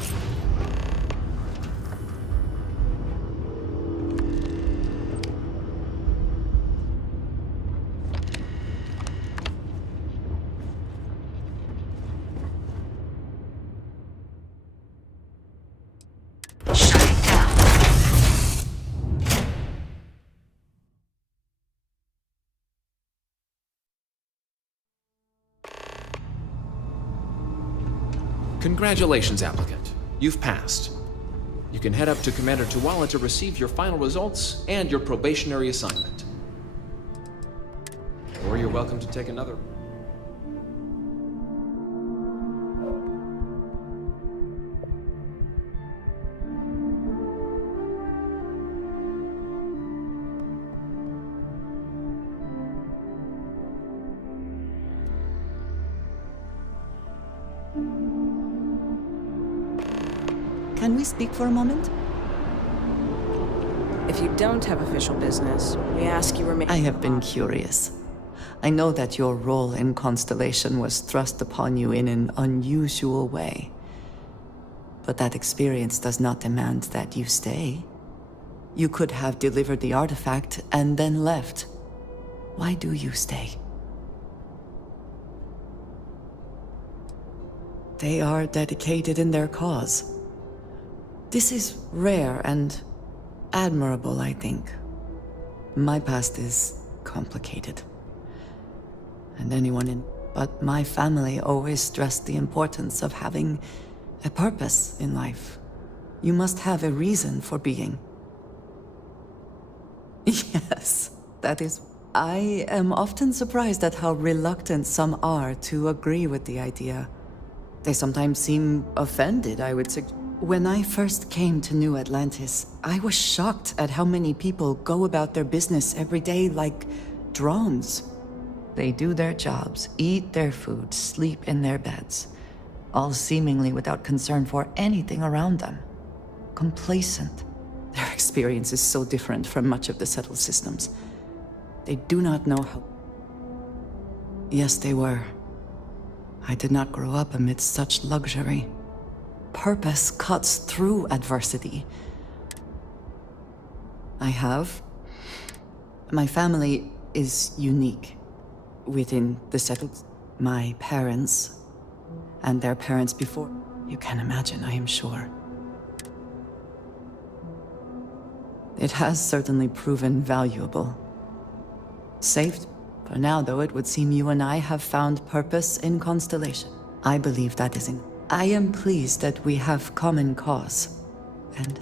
Congratulations, applicant. You've passed. You can head up to Commander Tuala to receive your final results and your probationary assignment. Or you're welcome to take another. Can we speak for a moment? If you don't have official business, we ask you remain. I have been curious. I know that your role in Constellation was thrust upon you in an unusual way. But that experience does not demand that you stay. You could have delivered the artifact and then left. Why do you stay? They are dedicated in their cause. This is rare and admirable, I think. My past is complicated. And anyone in... But my family always stressed the importance of having a purpose in life. You must have a reason for being. Yes, that is... I am often surprised at how reluctant some are to agree with the idea. They sometimes seem offended, I would suggest. When I first came to New Atlantis, I was shocked at how many people go about their business every day like drones. They do their jobs, eat their food, sleep in their beds, all seemingly without concern for anything around them. Complacent. Their experience is so different from much of the settled systems. They do not know how... Yes, they were. I did not grow up amidst such luxury. Purpose cuts through adversity. I have. My family is unique within the settled. My parents and their parents before. You can imagine, I am sure. It has certainly proven valuable. Saved for now, though, it would seem you and I have found purpose in Constellation. I believe that is in... I am pleased that we have common cause, and...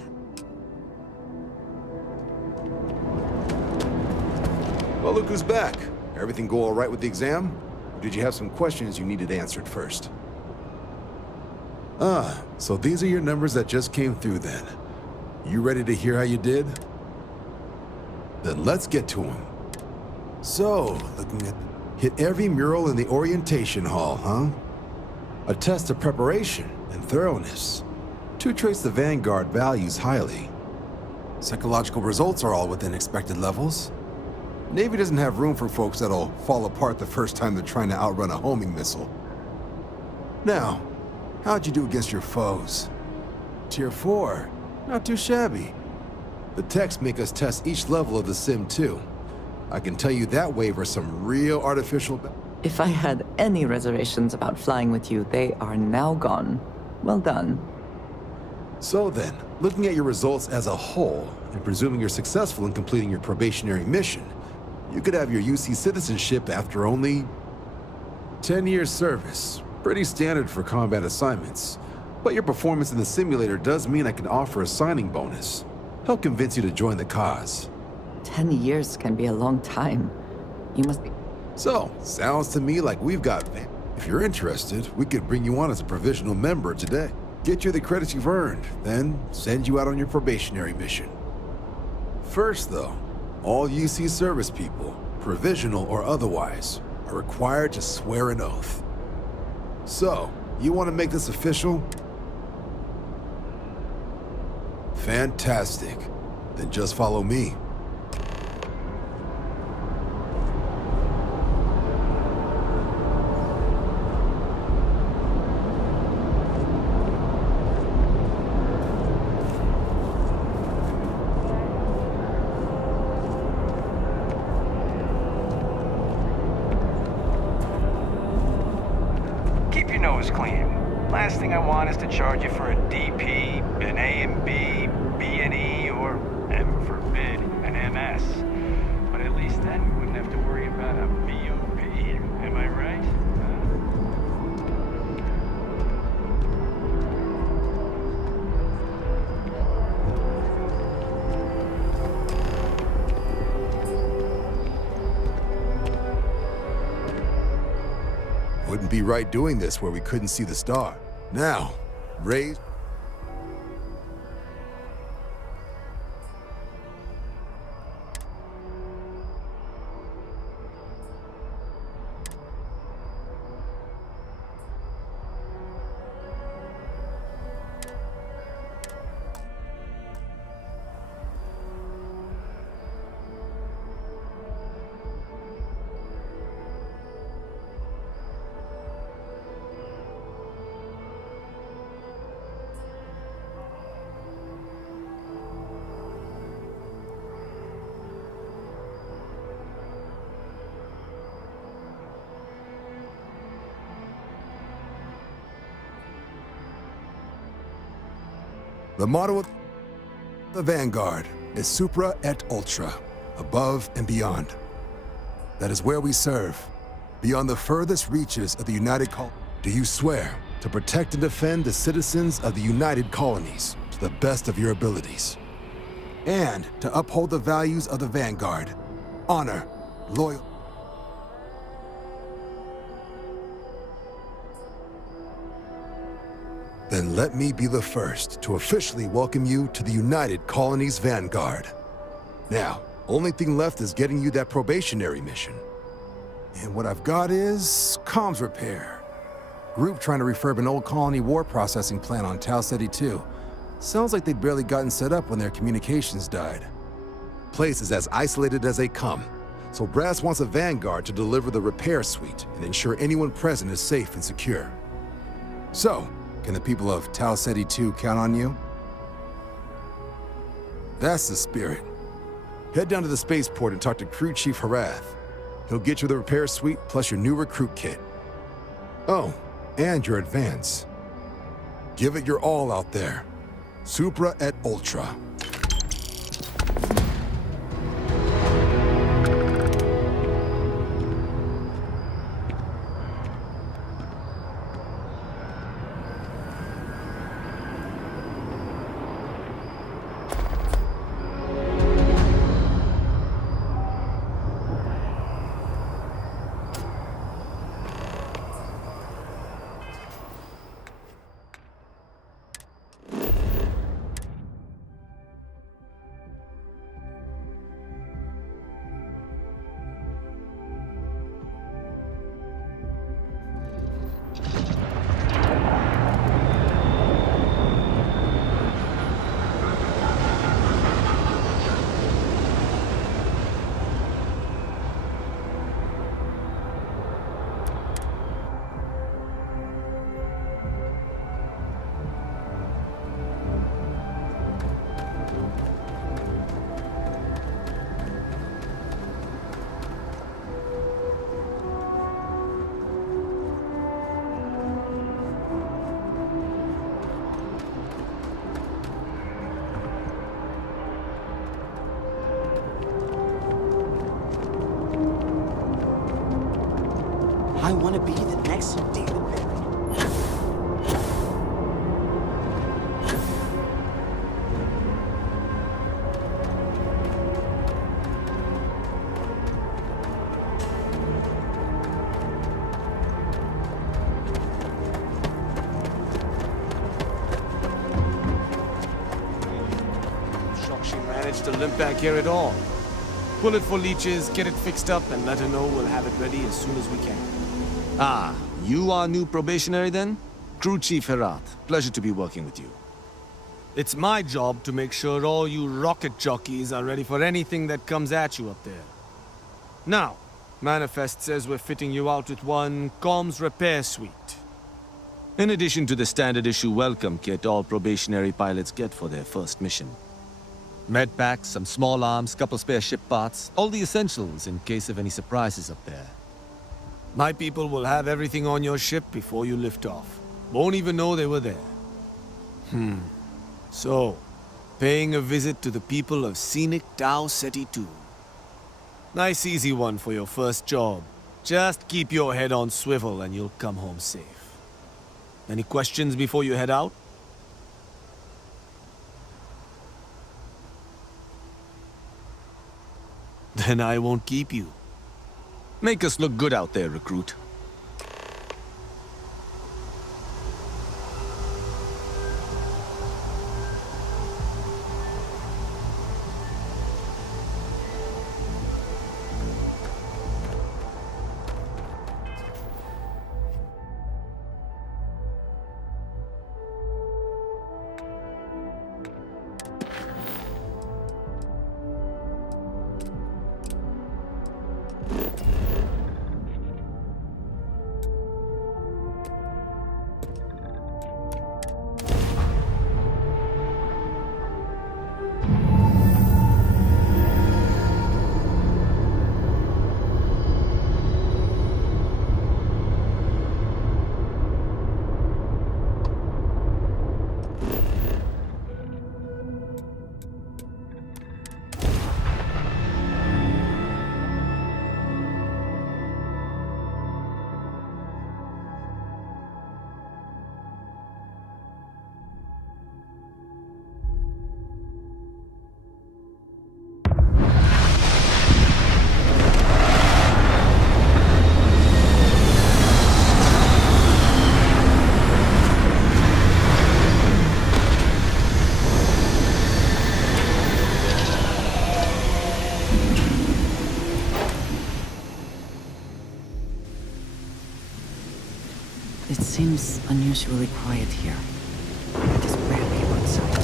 Well, look who's back. Everything go all right with the exam? Or did you have some questions you needed answered first? Ah, so these are your numbers that just came through then. You ready to hear how you did? Then let's get to them. So, looking at... Hit every mural in the orientation hall, huh? A test of preparation and thoroughness. 2 traits the Vanguard values highly. Psychological results are all within expected levels. Navy doesn't have room for folks that'll fall apart the first time they're trying to outrun a homing missile. Now, how'd you do against your foes? Tier 4, not too shabby. The techs make us test each level of the sim too. I can tell you that waiver some real artificial... If I had any reservations about flying with you, they are now gone. Well done. So then, looking at your results as a whole, and presuming you're successful in completing your probationary mission, you could have your UC citizenship after only 10 years service. Pretty standard for combat assignments. But your performance in the simulator does mean I can offer a signing bonus. Help convince you to join the cause. 10 years can be a long time. You must be... So, sounds to me like we've got... If you're interested, we could bring you on as a provisional member today. Get you the credits you've earned, then send you out on your probationary mission. First, though, all UC service people, provisional or otherwise, are required to swear an oath. So, you want to make this official? Fantastic. Then just follow me. nose clean. Last thing I want is to charge you for a DP, an A and B, B and E, or, heaven forbid, an MS. But at least then we wouldn't have to worry about a BOP. Am I right? Wouldn't be right doing this where we couldn't see the star. Now, raise... The motto of the Vanguard is Supra et Ultra, above and beyond. That is where we serve, beyond the furthest reaches of the United Colonies. Do you swear to protect and defend the citizens of the United Colonies to the best of your abilities? And to uphold the values of the Vanguard, honor, loyalty, then let me be the first to officially welcome you to the United Colonies Vanguard. Now, only thing left is getting you that probationary mission. And what I've got is comms repair. Group trying to refurb an old colony war processing plant on Tau Ceti 2. Sounds like they'd barely gotten set up when their communications died. Place is as isolated as they come, so Brass wants a Vanguard to deliver the repair suite and ensure anyone present is safe and secure. So, can the people of Tau Ceti 2 count on you? That's the spirit. Head down to the spaceport and talk to Crew Chief Harath. He'll get you the repair suite plus your new recruit kit. Oh, and your advance. Give it your all out there. Supra et Ultra. I want to be the next David Barry. Shocked she managed to limp back here at all. Pull it for leeches, get it fixed up, and let her know we'll have it ready as soon as we can. Ah, you are new probationary then? Crew Chief Herat, pleasure to be working with you. It's my job to make sure all you rocket jockeys are ready for anything that comes at you up there. Now, Manifest says we're fitting you out with one comms repair suite. In addition to the standard issue welcome kit all probationary pilots get for their first mission. Med packs, some small arms, couple spare ship parts, all the essentials in case of any surprises up there. My people will have everything on your ship before you lift off. Won't even know they were there. So, paying a visit to the people of scenic Tau Ceti 2. Nice easy one for your first job. Just keep your head on swivel and you'll come home safe. Any questions before you head out? Then I won't keep you. Make us look good out there, recruit. It seems unusually quiet here. It is rarely a good sign.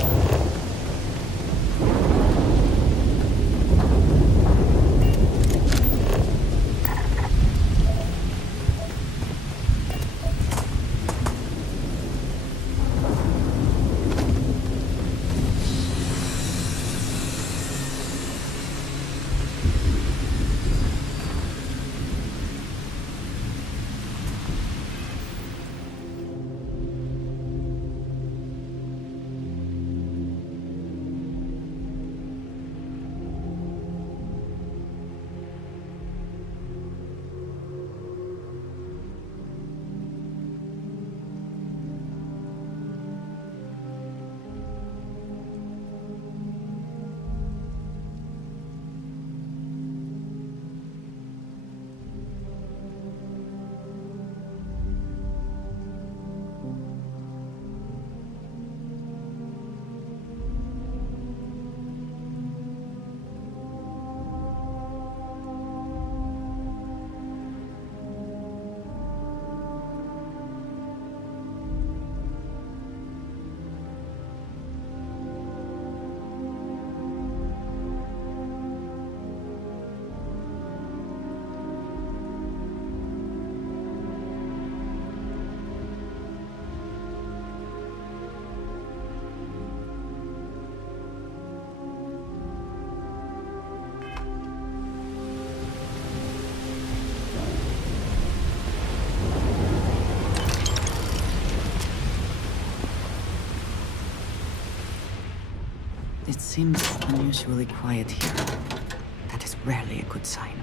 It seems unusually quiet here. That is rarely a good sign.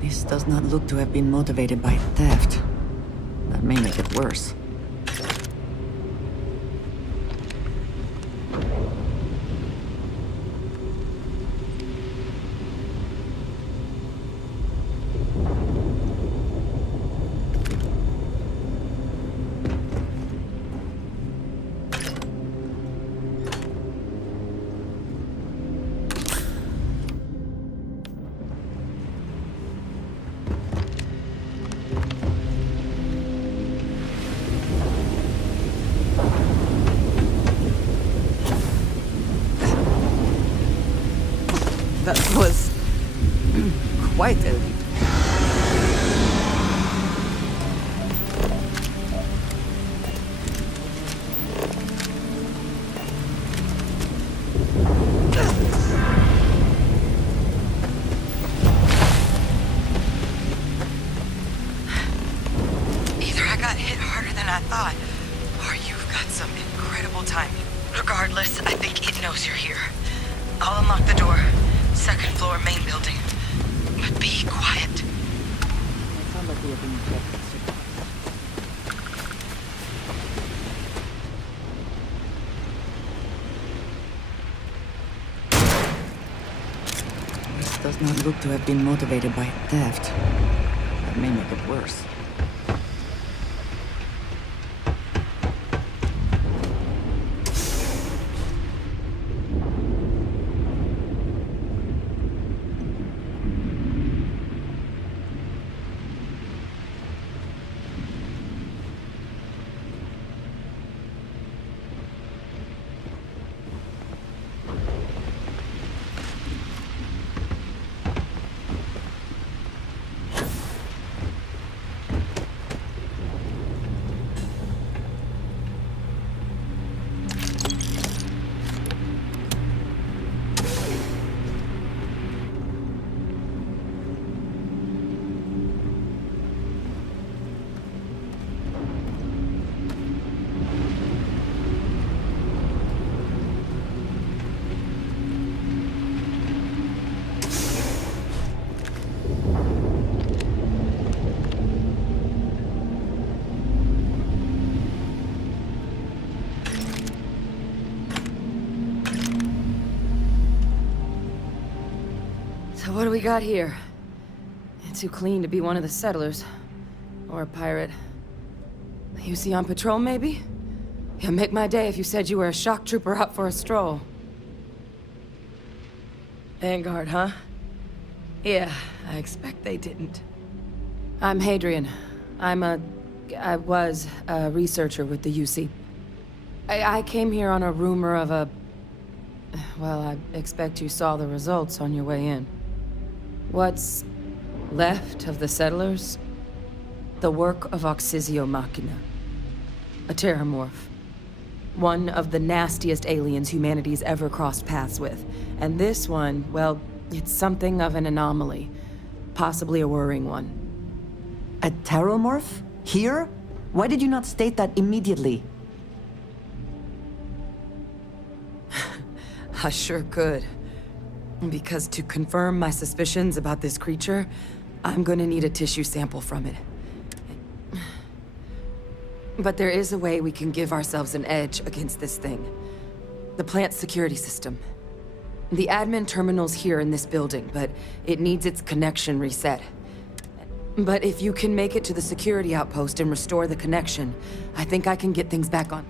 This does not look to have been motivated by theft. That may make it worse. That was quite a leap. does not look to have been motivated by theft. That may make it worse. So what do we got here? Too clean to be one of the settlers. Or a pirate. You see on patrol, maybe? Yeah, make my day if you said you were a shock trooper out for a stroll. Vanguard, huh? Yeah, I expect they didn't. I'm Hadrian. I was a researcher with the UC. I came here on a rumor of a... Well, I expect you saw the results on your way in. What's left of the settlers? The work of Oxysio Machina. A terramorph. One of the nastiest aliens humanity's ever crossed paths with. And this one, well, it's something of an anomaly. Possibly a worrying one. A terramorph? Here? Why did you not state that immediately? I sure could. Because to confirm my suspicions about this creature, I'm gonna need a tissue sample from it. But there is a way we can give ourselves an edge against this thing. The plant's security system. The admin terminal's here in this building, but it needs its connection reset. But if you can make it to the security outpost and restore the connection, I think I can get things back on.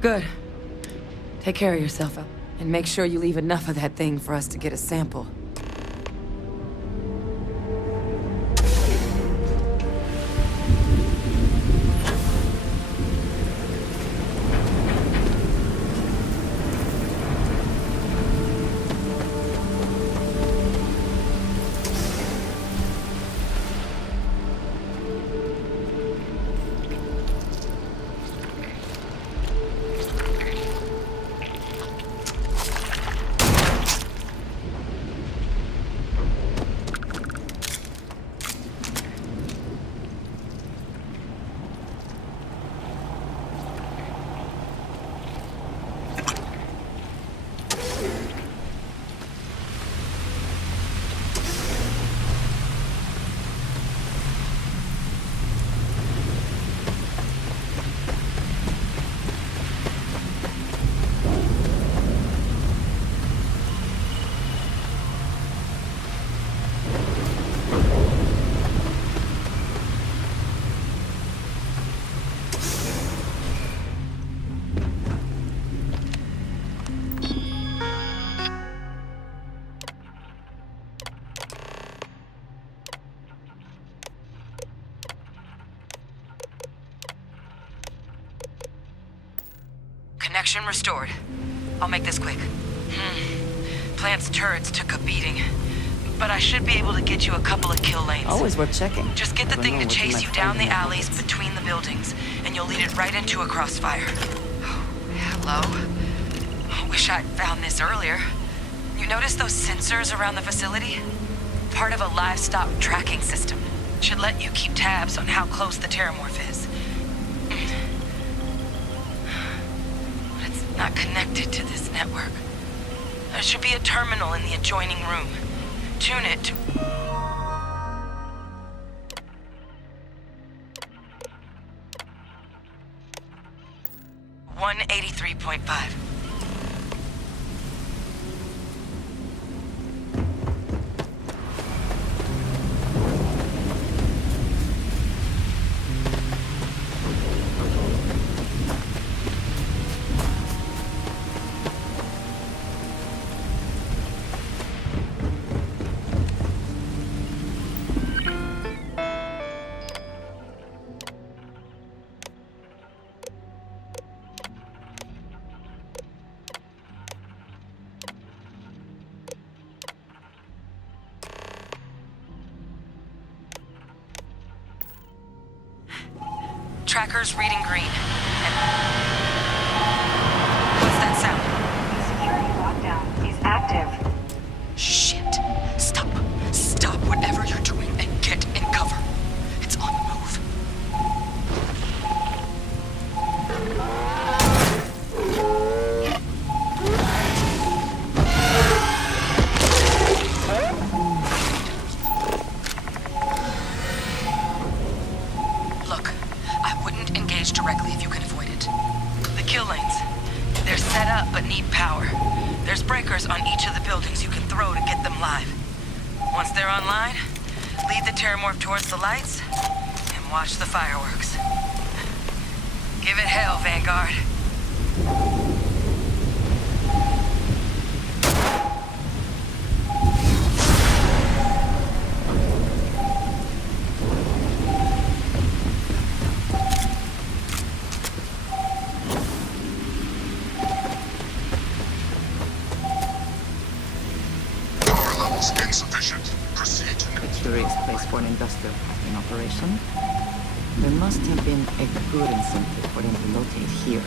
Good. Take care of yourself, and make sure you leave enough of that thing for us to get a sample. Connection restored. I'll make this quick. Plant's turrets took a beating. But I should be able to get you a couple of kill lanes. Always worth checking. Just get the thing to chase you down the alleys between the buildings, and you'll lead it right into a crossfire. Hello? Wish I'd found this earlier. You notice those sensors around the facility? Part of a livestock tracking system. Should let you keep tabs on how close the terramorph is. But it's not connected to this network. There should be a terminal in the adjoining room. Tune it to... $183.5. Tracker's reading green. What's that sound? Security lockdown is active. Shit. Stop. Stop whatever you're doing and get in cover. It's on the move. Look, I wouldn't engage directly if you can avoid it. The kill lanes, they're set up but need power. There's breakers on each of the buildings you can throw to get them live. Once they're online, lead the Terramorph towards the lights and watch the fireworks. Give it hell, Vanguard. Insufficient. Proceed to A curious place for an industrial park in operation. There must have been a good incentive for them to locate here.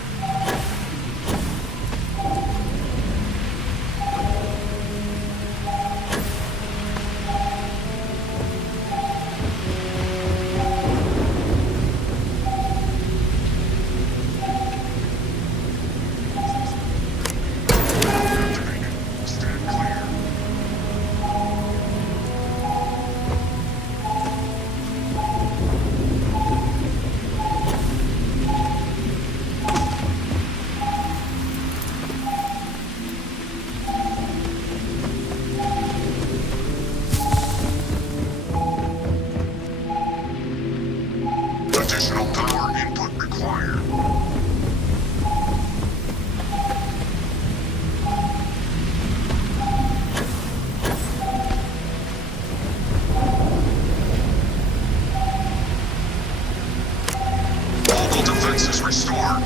additional power input required. Mobile defenses restored.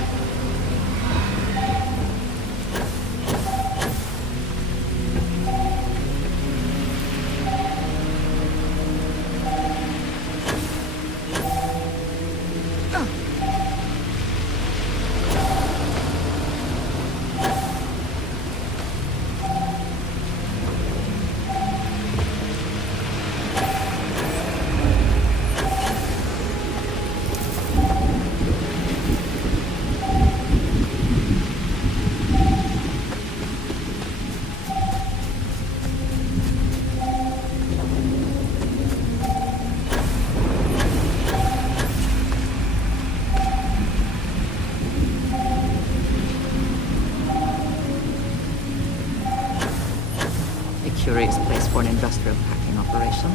Curious place for an industrial packing operation.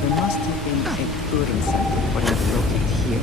There must have been a good incentive for them to locate here.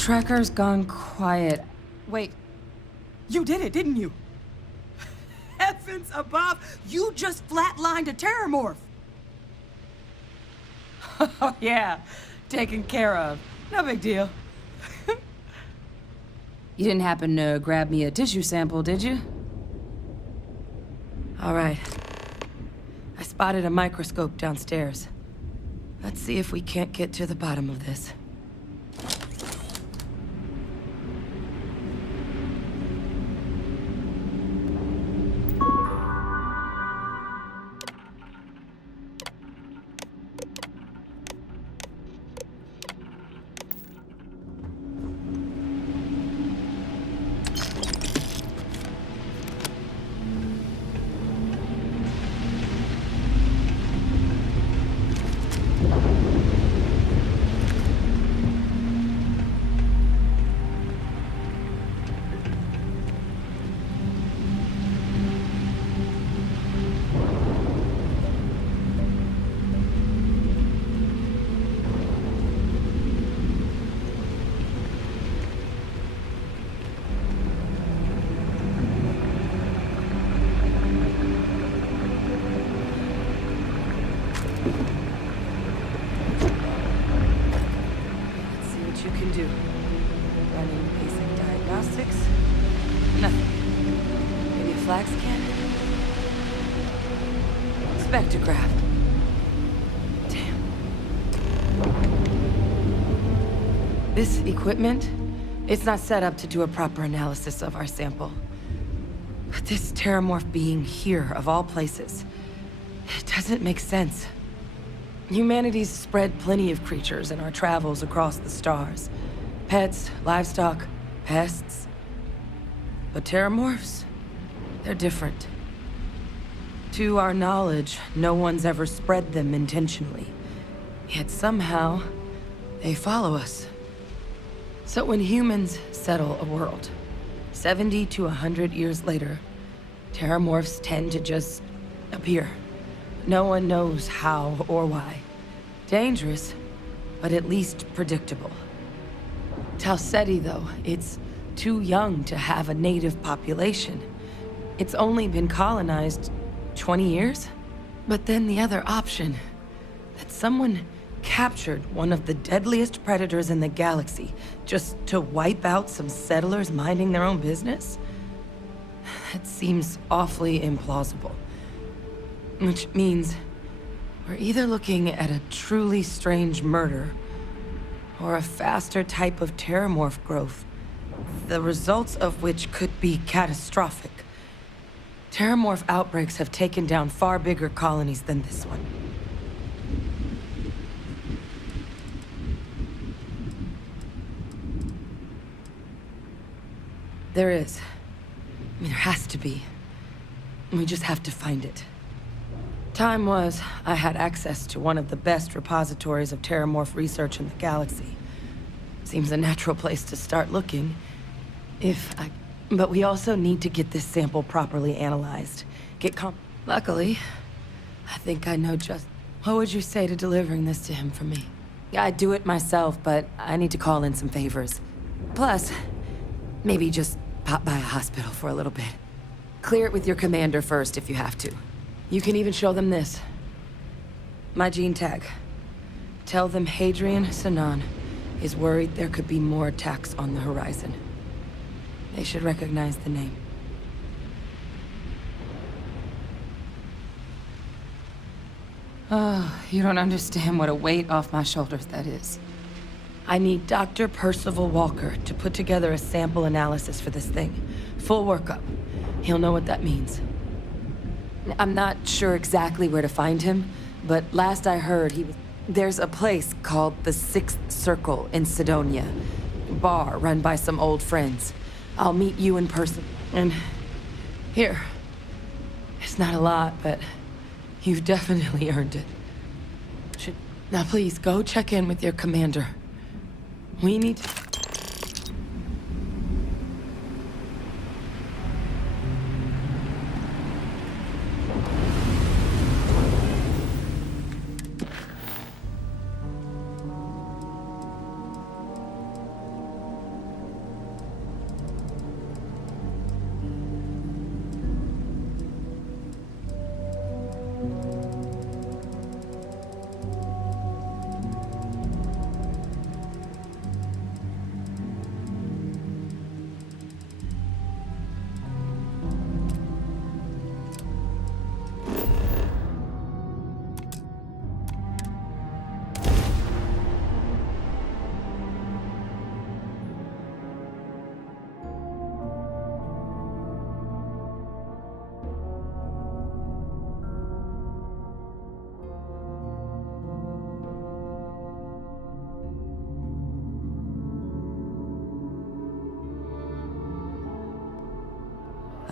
tracker's gone quiet. Wait. You did it, didn't you? Heavens above, you just flatlined a terramorph. Oh, yeah. Taken care of. No big deal. You didn't happen to grab me a tissue sample, did you? All right. I spotted a microscope downstairs. Let's see if we can't get to the bottom of this. You can do. Running basic diagnostics. Nothing. Maybe a flax can? Spectrograph. Damn. This equipment, it's not set up to do a proper analysis of our sample. But this terramorph being here, of all places, it doesn't make sense. Humanity's spread plenty of creatures in our travels across the stars. Pets, livestock, pests. But terramorphs? They're different. To our knowledge, no one's ever spread them intentionally. Yet somehow, they follow us. So when humans settle a world, 70 to 100 years later, terramorphs tend to just appear. No one knows how or why. Dangerous, but at least predictable. Talseti, though, it's too young to have a native population. It's only been colonized 20 years? But then the other option, that someone captured one of the deadliest predators in the galaxy just to wipe out some settlers minding their own business? That seems awfully implausible. Which means we're either looking at a truly strange murder or a faster type of terramorph growth, the results of which could be catastrophic. Terramorph outbreaks have taken down far bigger colonies than this one. There is. I mean, there has to be. We just have to find it. Time was, I had access to one of the best repositories of terramorph research in the galaxy. Seems a natural place to start looking, but we also need to get this sample properly analyzed. Luckily, I think I know just... What would you say to delivering this to him for me? I'd do it myself, but I need to call in some favors. Plus, maybe just pop by a hospital for a little bit. Clear it with your commander first if you have to. You can even show them this. My gene tag. Tell them Hadrian Sinan is worried there could be more attacks on the horizon. They should recognize the name. Oh, you don't understand what a weight off my shoulders that is. I need Dr. Percival Walker to put together a sample analysis for this thing. Full workup. He'll know what that means. I'm not sure exactly where to find him, but last I heard there's a place called the Sixth Circle in Sidonia. Bar run by some old friends. I'll meet you in person. And here. It's not a lot, but you've definitely earned it. Now please, go check in with your commander. We need to...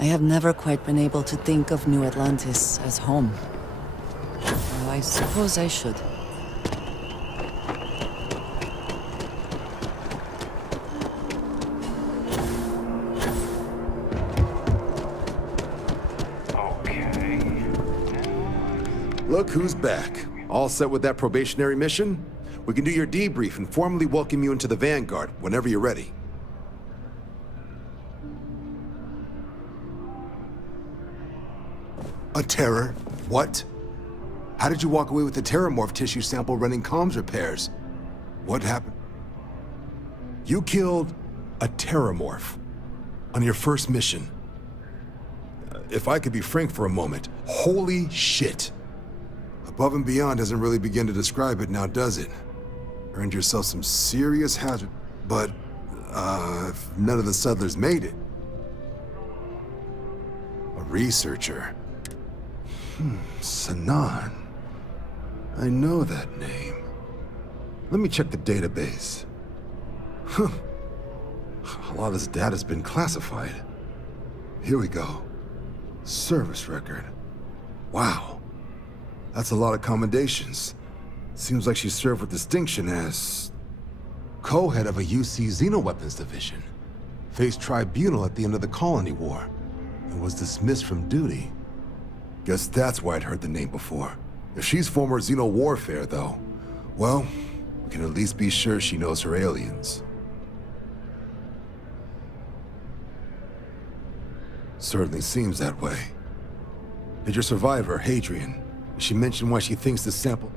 I have never quite been able to think of New Atlantis as home. Well, I suppose I should. Look who's back. All set with that probationary mission? We can do your debrief and formally welcome you into the Vanguard whenever you're ready. A terror? What? How did you walk away with the terramorph tissue sample running comms repairs? What happened? You killed a terramorph on your first mission. If I could be frank for a moment, holy shit. Above and beyond doesn't really begin to describe it now, does it? Earned yourself some serious hazard, but, if none of the settlers made it. A researcher. Sanan. I know that name. Let me check the database. Huh. A lot of this data's been classified. Here we go. Service record. Wow. That's a lot of commendations. Seems like she served with distinction as co-head of a UC Xenoweapons division. Faced tribunal at the end of the Colony War and was dismissed from duty. Guess that's why I'd heard the name before. If she's former Xeno warfare, though, well, we can at least be sure she knows her aliens. Certainly seems that way. Did your survivor, Hadrian, did she mention why she thinks this sample...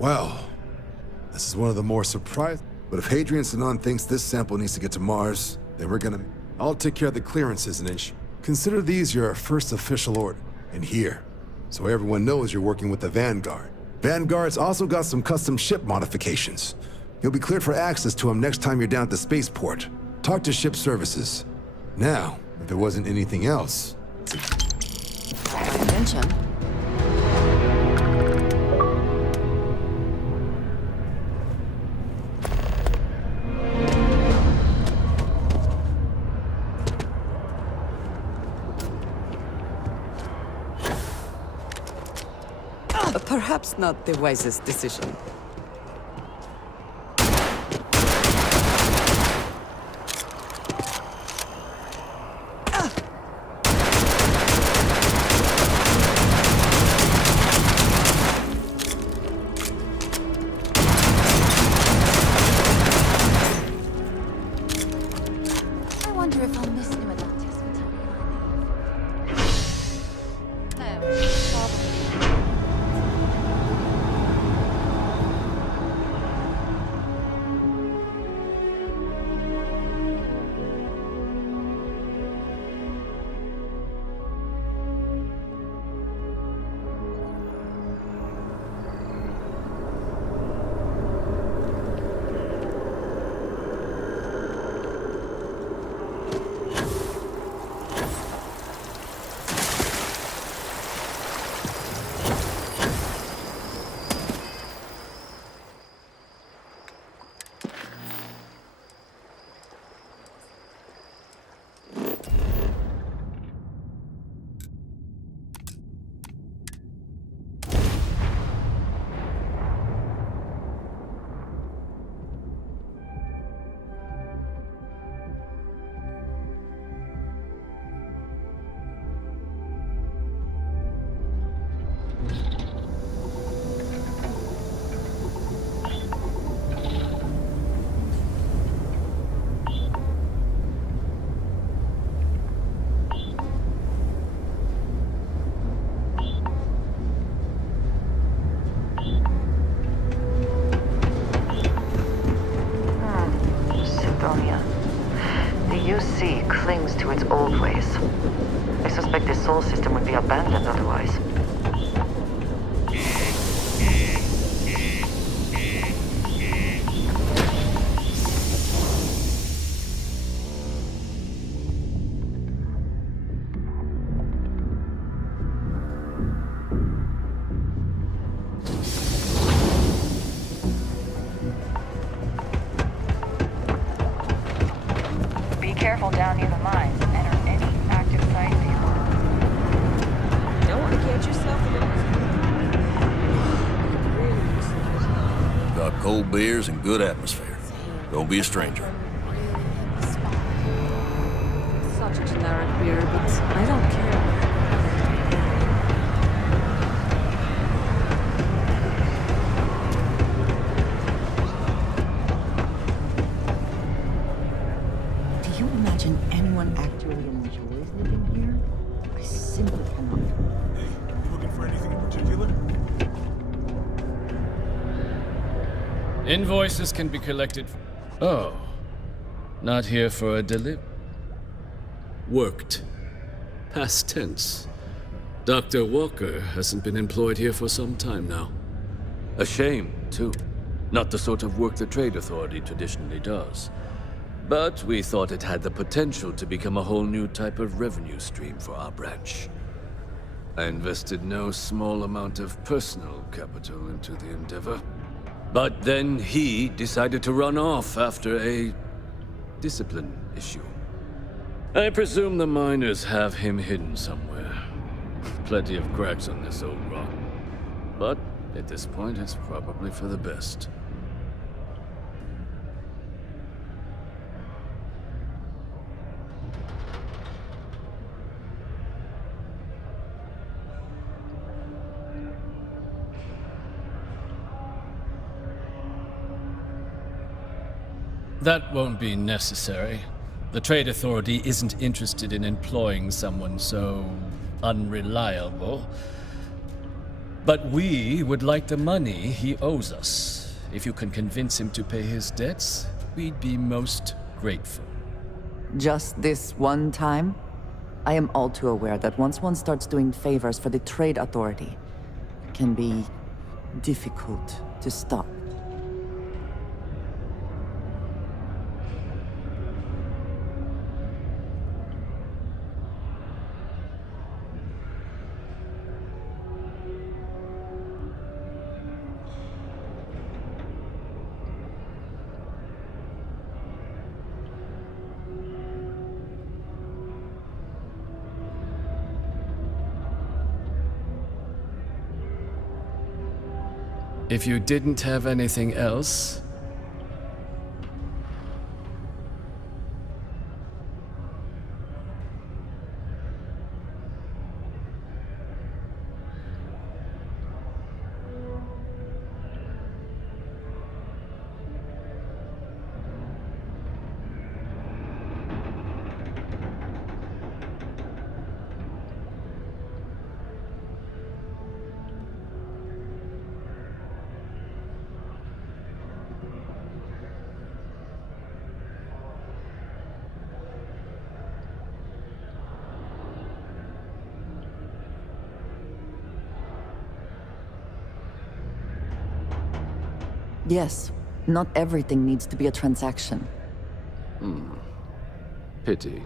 Well, this is one of the more surprising... But if Hadrian Sanan thinks this sample needs to get to Mars, then we're gonna... I'll take care of the clearances and consider these your first official order. And here, so everyone knows you're working with the Vanguard. Vanguard's also got some custom ship modifications. You'll be cleared for access to them next time you're down at the spaceport. Talk to ship services. Now, if there wasn't anything else... Attention. Perhaps not the wisest decision. I wonder if I'll miss New Atlantis when Tony and I leave. No, probably. UC clings to its old ways. I suspect the soul system would be abandoned otherwise. careful down near the mines and enter any active site vehicle. Don't want to catch yourself in Got cold beers and good atmosphere. Don't be a stranger. such a generic beer, but I don't care. Do you imagine anyone actually enjoys living here? I simply cannot. Hey, you looking for anything in particular? Invoices can be collected. Oh. Not here for a Worked. Past tense. Dr. Walker hasn't been employed here for some time now. A shame, too. Not the sort of work the Trade Authority traditionally does. But we thought it had the potential to become a whole new type of revenue stream for our branch. I invested no small amount of personal capital into the endeavor. But then he decided to run off after a discipline issue. I presume the miners have him hidden somewhere. Plenty of cracks on this old rock. But at this point, it's probably for the best. That won't be necessary. The Trade Authority isn't interested in employing someone so unreliable. But we would like the money he owes us. If you can convince him to pay his debts, we'd be most grateful. Just this one time? I am all too aware that once one starts doing favors for the Trade Authority, it can be difficult to stop. If you didn't have anything else... Yes, not everything needs to be a transaction. Pity.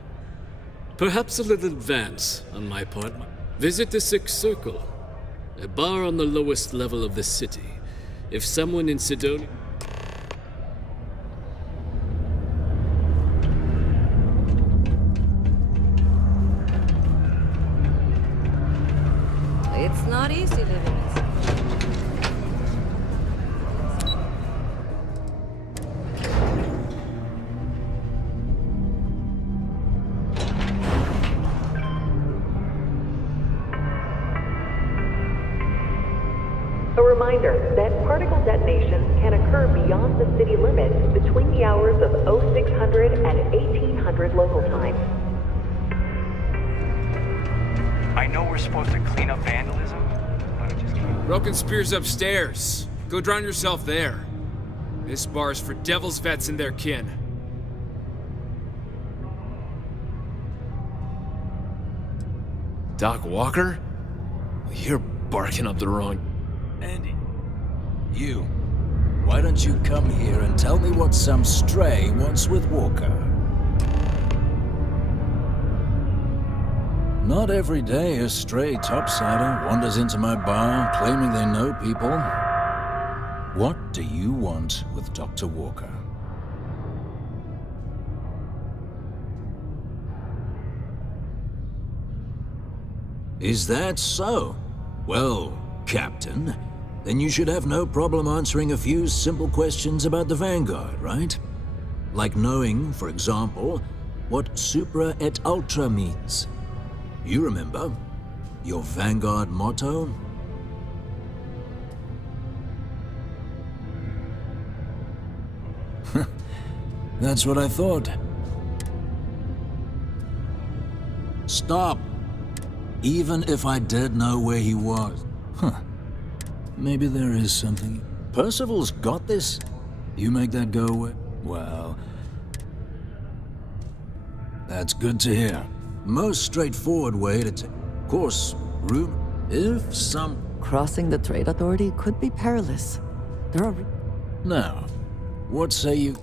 Perhaps a little advance on my part. Visit the Sixth Circle, a bar on the lowest level of the city. If someone in Sidonia... It's not easy living in San A reminder that particle detonations can occur beyond the city limits between the hours of 0600 and 1800 local time. I know we're supposed to clean up vandalism, but I just can't. Broken spear's upstairs. Go drown yourself there. This bar's for devil's vets and their kin. Doc Walker? You're barking up the wrong... Andy, you. Why don't you come here and tell me what some stray wants with Walker? Not every day a stray topsider wanders into my bar claiming they know people. What do you want with Dr. Walker? Is that so? Well, Captain, then you should have no problem answering a few simple questions about the Vanguard, right? Like knowing, for example, what Supra et Ultra means. You remember? Your Vanguard motto? That's what I thought. Stop! Even if I did know where he was. Huh. Maybe there is something. Percival's got this? You make that go away? Well... that's good to hear. Most straightforward way to take... Of course, if some... Crossing the Trade Authority could be perilous. There are... Now, what say you...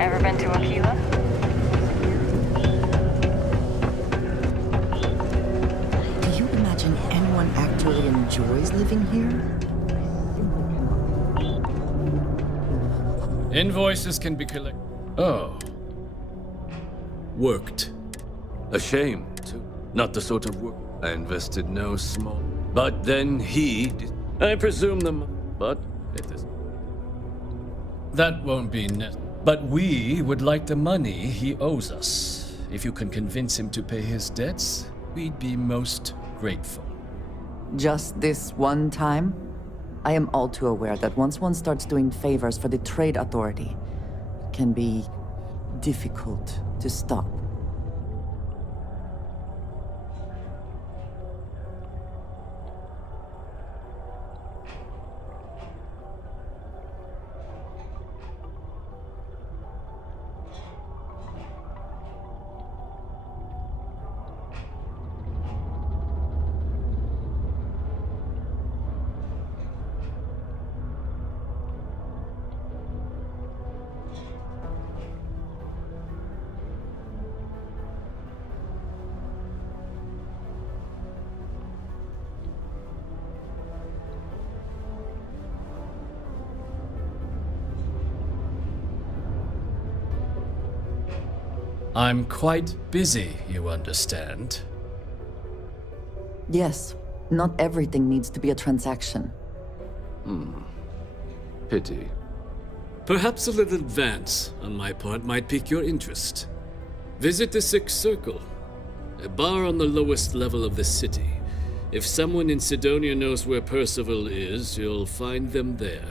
Ever been to Aquila? Do you imagine anyone actually enjoys living here? Invoices can be collected. Oh. Worked. A shame, too. Not the sort of work I invested no small. But then he did. I presume but it is. That won't be But we would like the money he owes us. If you can convince him to pay his debts, we'd be most grateful. Just this one time? I am all too aware that once one starts doing favors for the Trade Authority, it can be difficult to stop. I'm quite busy, you understand. Yes, not everything needs to be a transaction. Pity. Perhaps a little advance on my part might pique your interest. Visit the Sixth Circle, a bar on the lowest level of the city. If someone in Sidonia knows where Percival is, you'll find them there.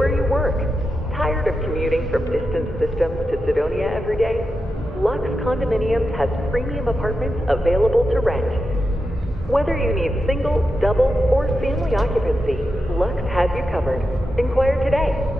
where you work. Tired of commuting from distant systems to Sidonia every day? Lux Condominiums has premium apartments available to rent. Whether you need single, double, or family occupancy, Lux has you covered. Inquire today.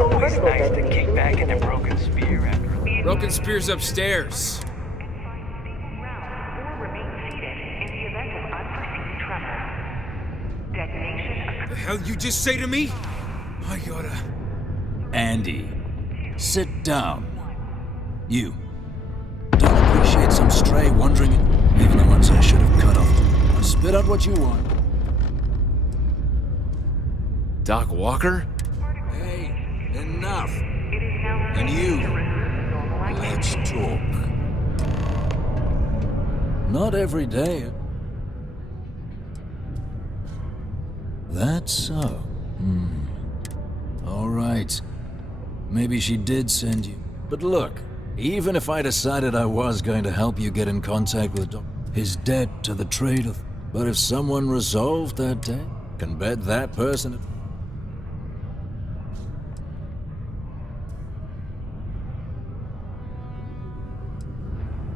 Always nice to kick back in a broken spear after Broken Spear's upstairs. The hell you just say to me? I gotta... Andy, sit down. You. Don't appreciate some stray wandering, even the ones I should have cut off. Spit out what you want. Doc Walker? Hey, enough. And you, let's talk. Not every day. That's so. All right. Maybe she did send you. But look, even if I decided I was going to help you get in contact with his debt to the traitor. But if someone resolved that debt, can bet that person...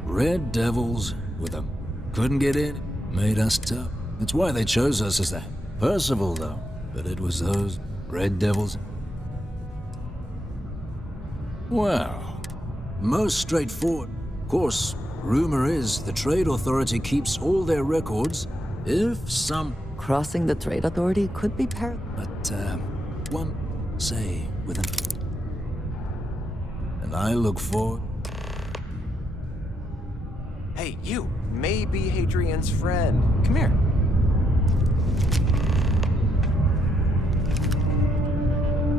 Red Devils with them. Couldn't get in. Made us tough. That's why they chose us as that. Percival, though. But it was those Red Devils. Well, most straightforward. Of course, rumor is the Trade Authority keeps all their records. If some... Crossing the Trade Authority could be But, one, say, with an... And I look forward... Hey, you may be Hadrian's friend. Come here.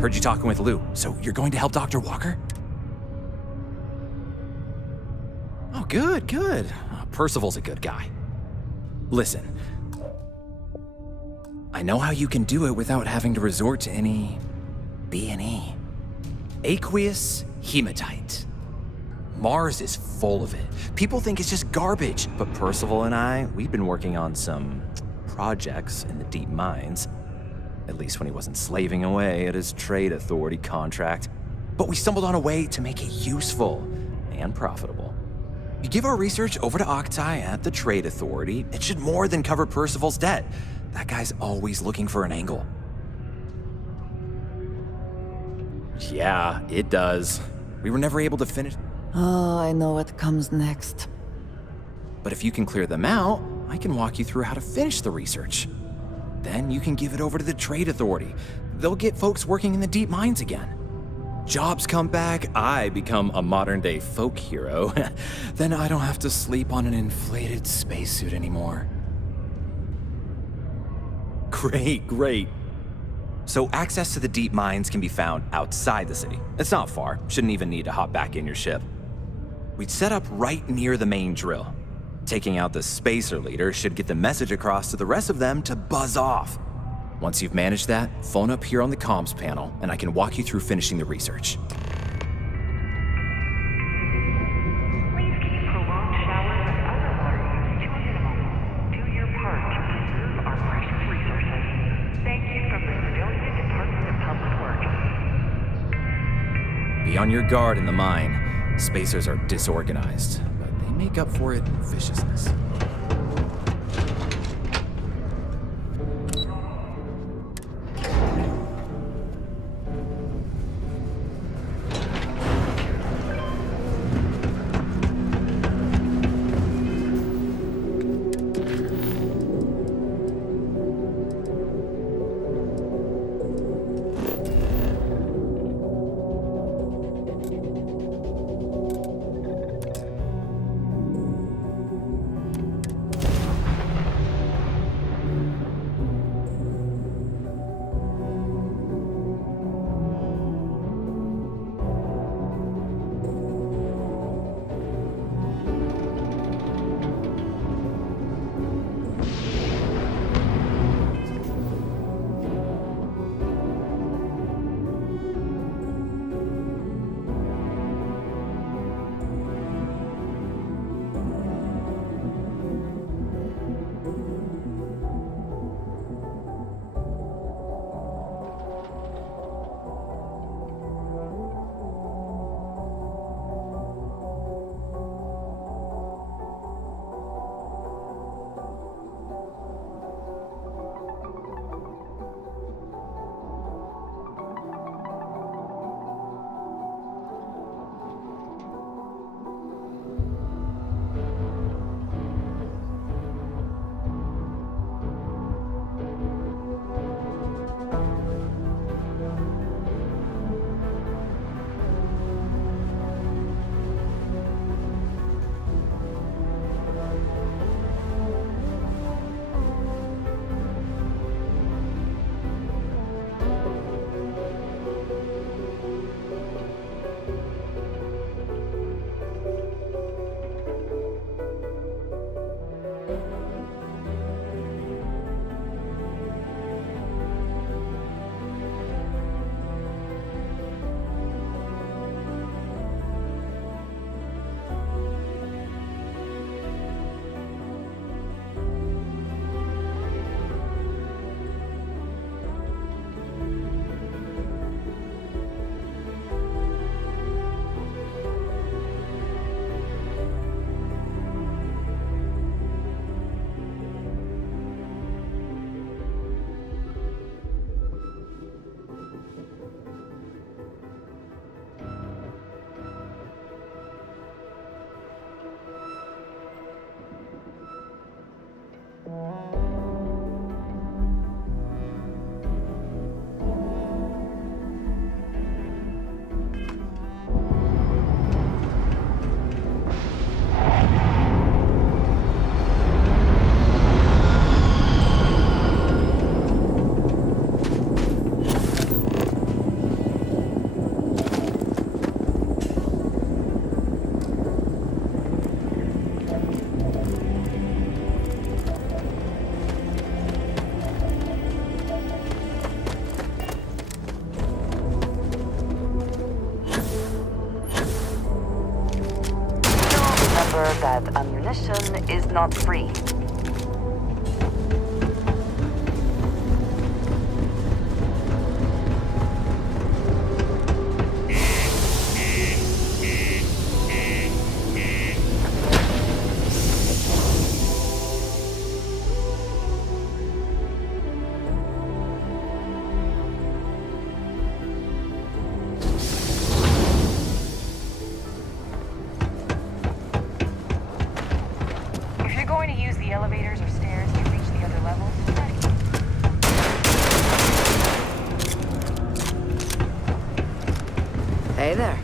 Heard you talking with Lou, so you're going to help Dr. Walker? Oh, good, good. Percival's a good guy. Listen, I know how you can do it without having to resort to any B&E. Aqueous hematite. Mars is full of it. People think it's just garbage, but Percival and I, we've been working on some projects in the deep mines. At least when he wasn't slaving away at his Trade Authority contract. But we stumbled on a way to make it useful and profitable. You give our research over to Octai at the Trade Authority, it should more than cover Percival's debt. That guy's always looking for an angle. Yeah, it does. We were never able to finish... Oh, I know what comes next. But if you can clear them out, I can walk you through how to finish the research. Then you can give it over to the Trade Authority. They'll get folks working in the deep mines again. Jobs come back, I become a modern-day folk hero. Then I don't have to sleep on an inflated spacesuit anymore. Great, great. So access to the deep mines can be found outside the city. It's not far, shouldn't even need to hop back in your ship. We'd set up right near the main drill. Taking out the spacer leader should get the message across to the rest of them to buzz off. Once you've managed that, phone up here on the comms panel, and I can walk you through finishing the research. Please keep prolonged showers and other water use to a minimum. Do your part to preserve our precious resources. Thank you from the Sidonia Department of Public Works. Be on your guard in the mine. Spacers are disorganized, but they make up for it in viciousness. position is not free. If you're going to use the elevators or stairs to reach the other levels, try to... Hey there.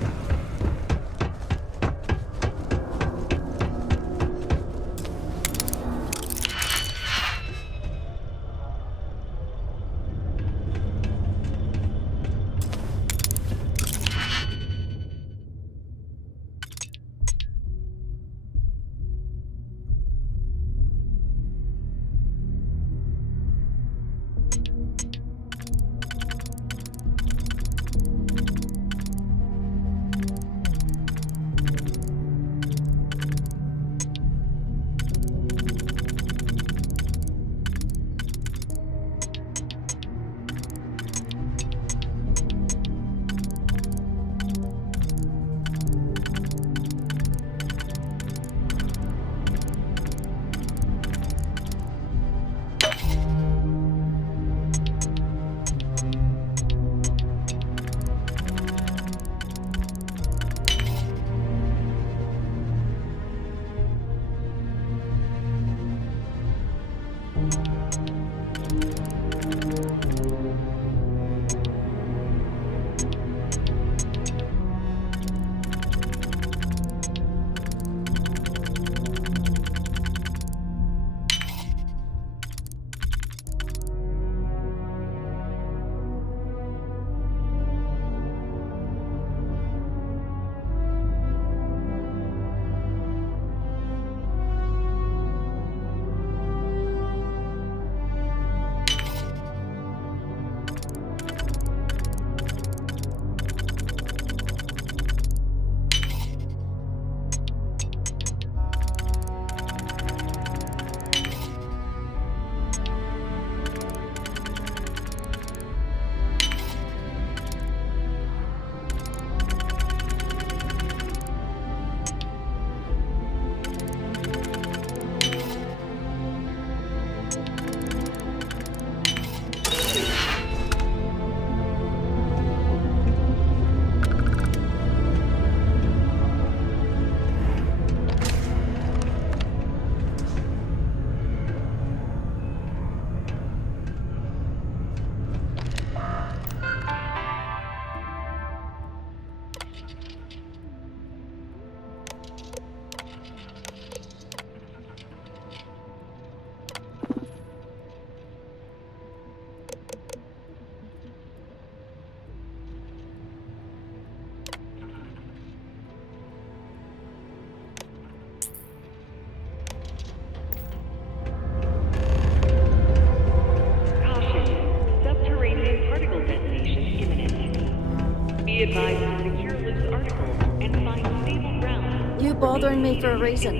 Be advised to secure loose articles and find stable ground. You bothering me for a reason.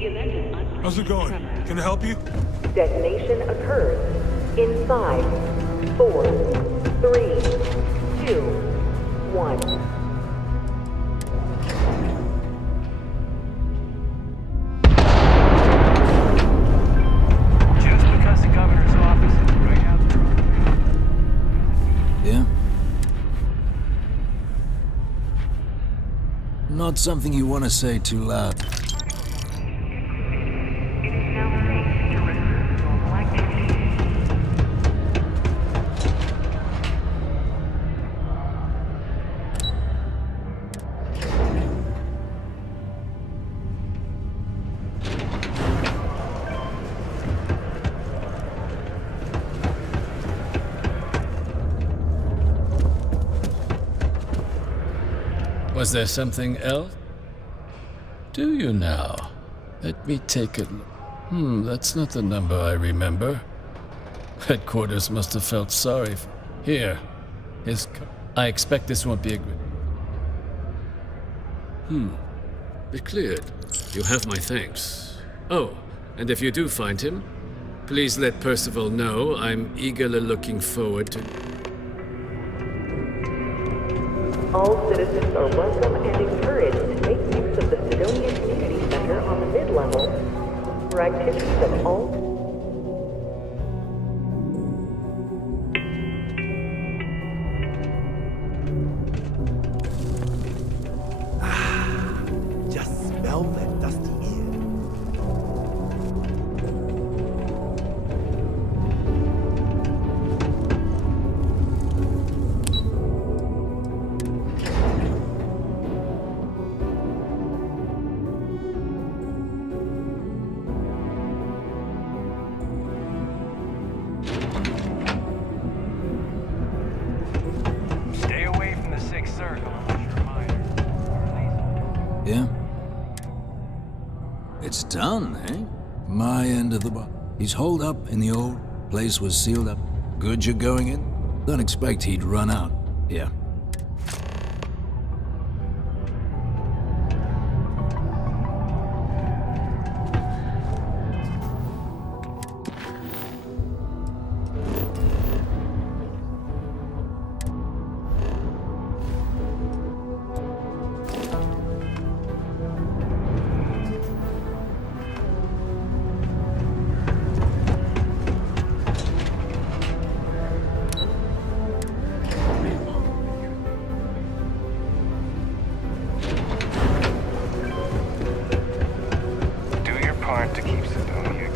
How's it going? Can I help you? Detonation occurs in 5, 4, 3, 2, 1. Just because the governor's office is right out there. Yeah? Not something you want to say too loud. Was there something else? Do you now? Let me take a look. That's not the number I remember. Headquarters must have felt sorry for... Here. I expect this won't be a good... It cleared. You have my thanks. Oh, and if you do find him, please let Percival know I'm eagerly looking forward to... All citizens are welcome and encouraged to make use of the Sidonia Community Center on the mid-level for activities of all... Just smell that dusty air. Stay away from the Sixth Circle unless you're a minor. Yeah? It's done, eh? My end of the bar. He's holed up in the old place was sealed up. Good you're going in? Don't expect he'd run out. Yeah. Do your part to keep Sidonia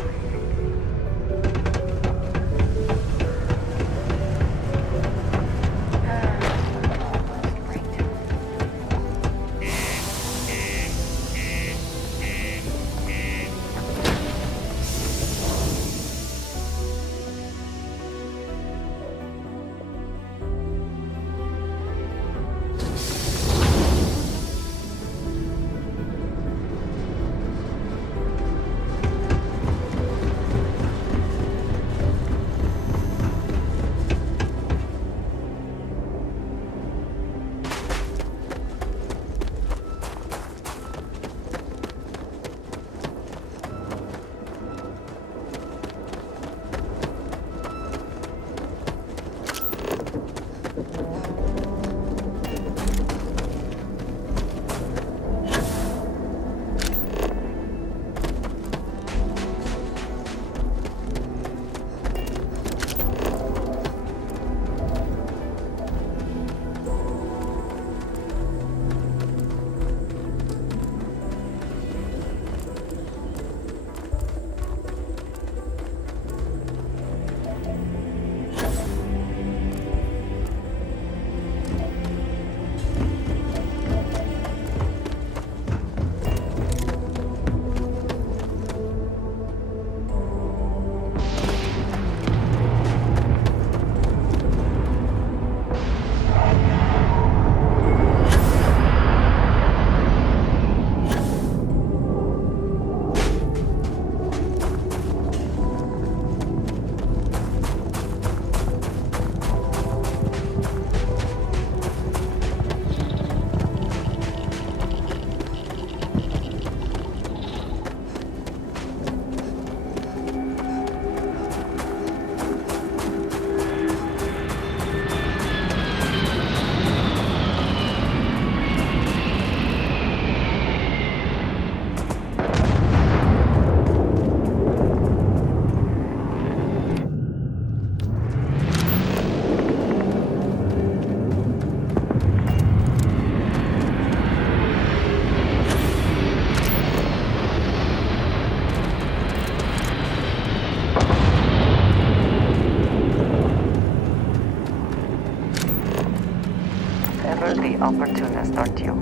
Ever the opportunist, aren't you?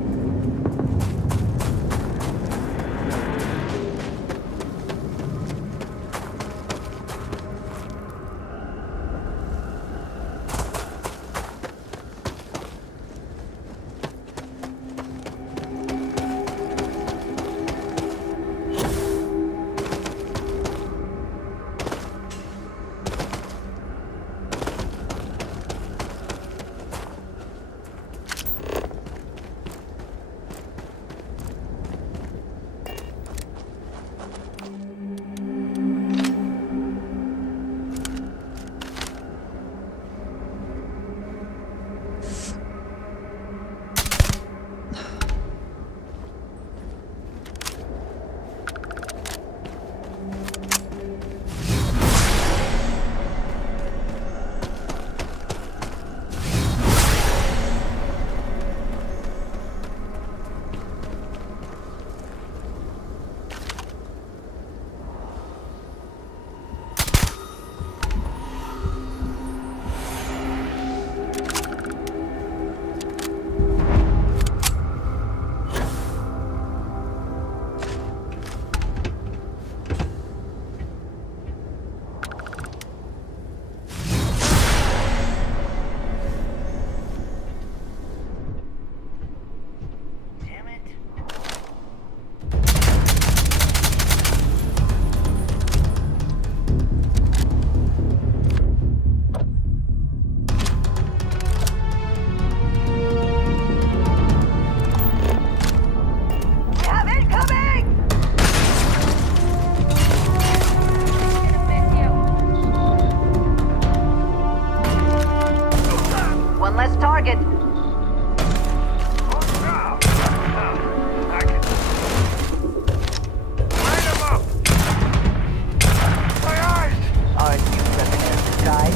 let's target. Aren't you prepared to die?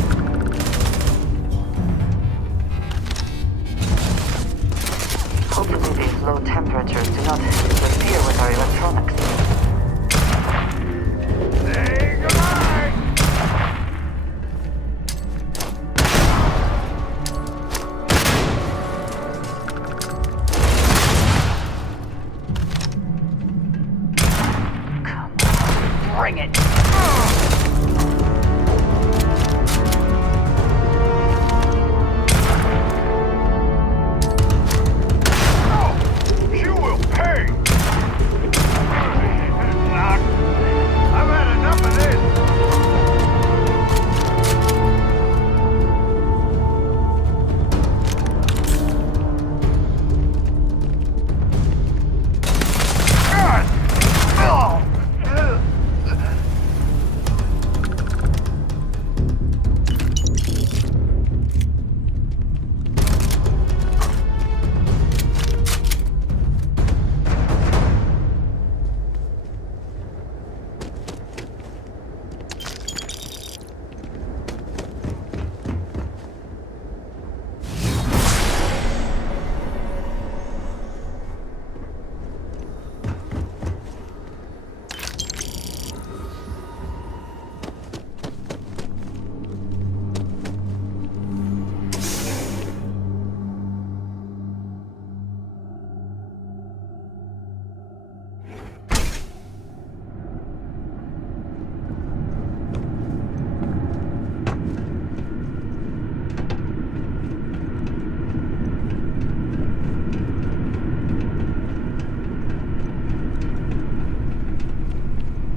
Hopefully these low temperatures do not interfere with our electronics. Say goodbye! Come on, bring it! You will pay! I've had enough of this!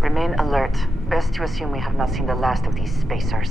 Remain alert. Best to assume we have not seen the last of these spacers.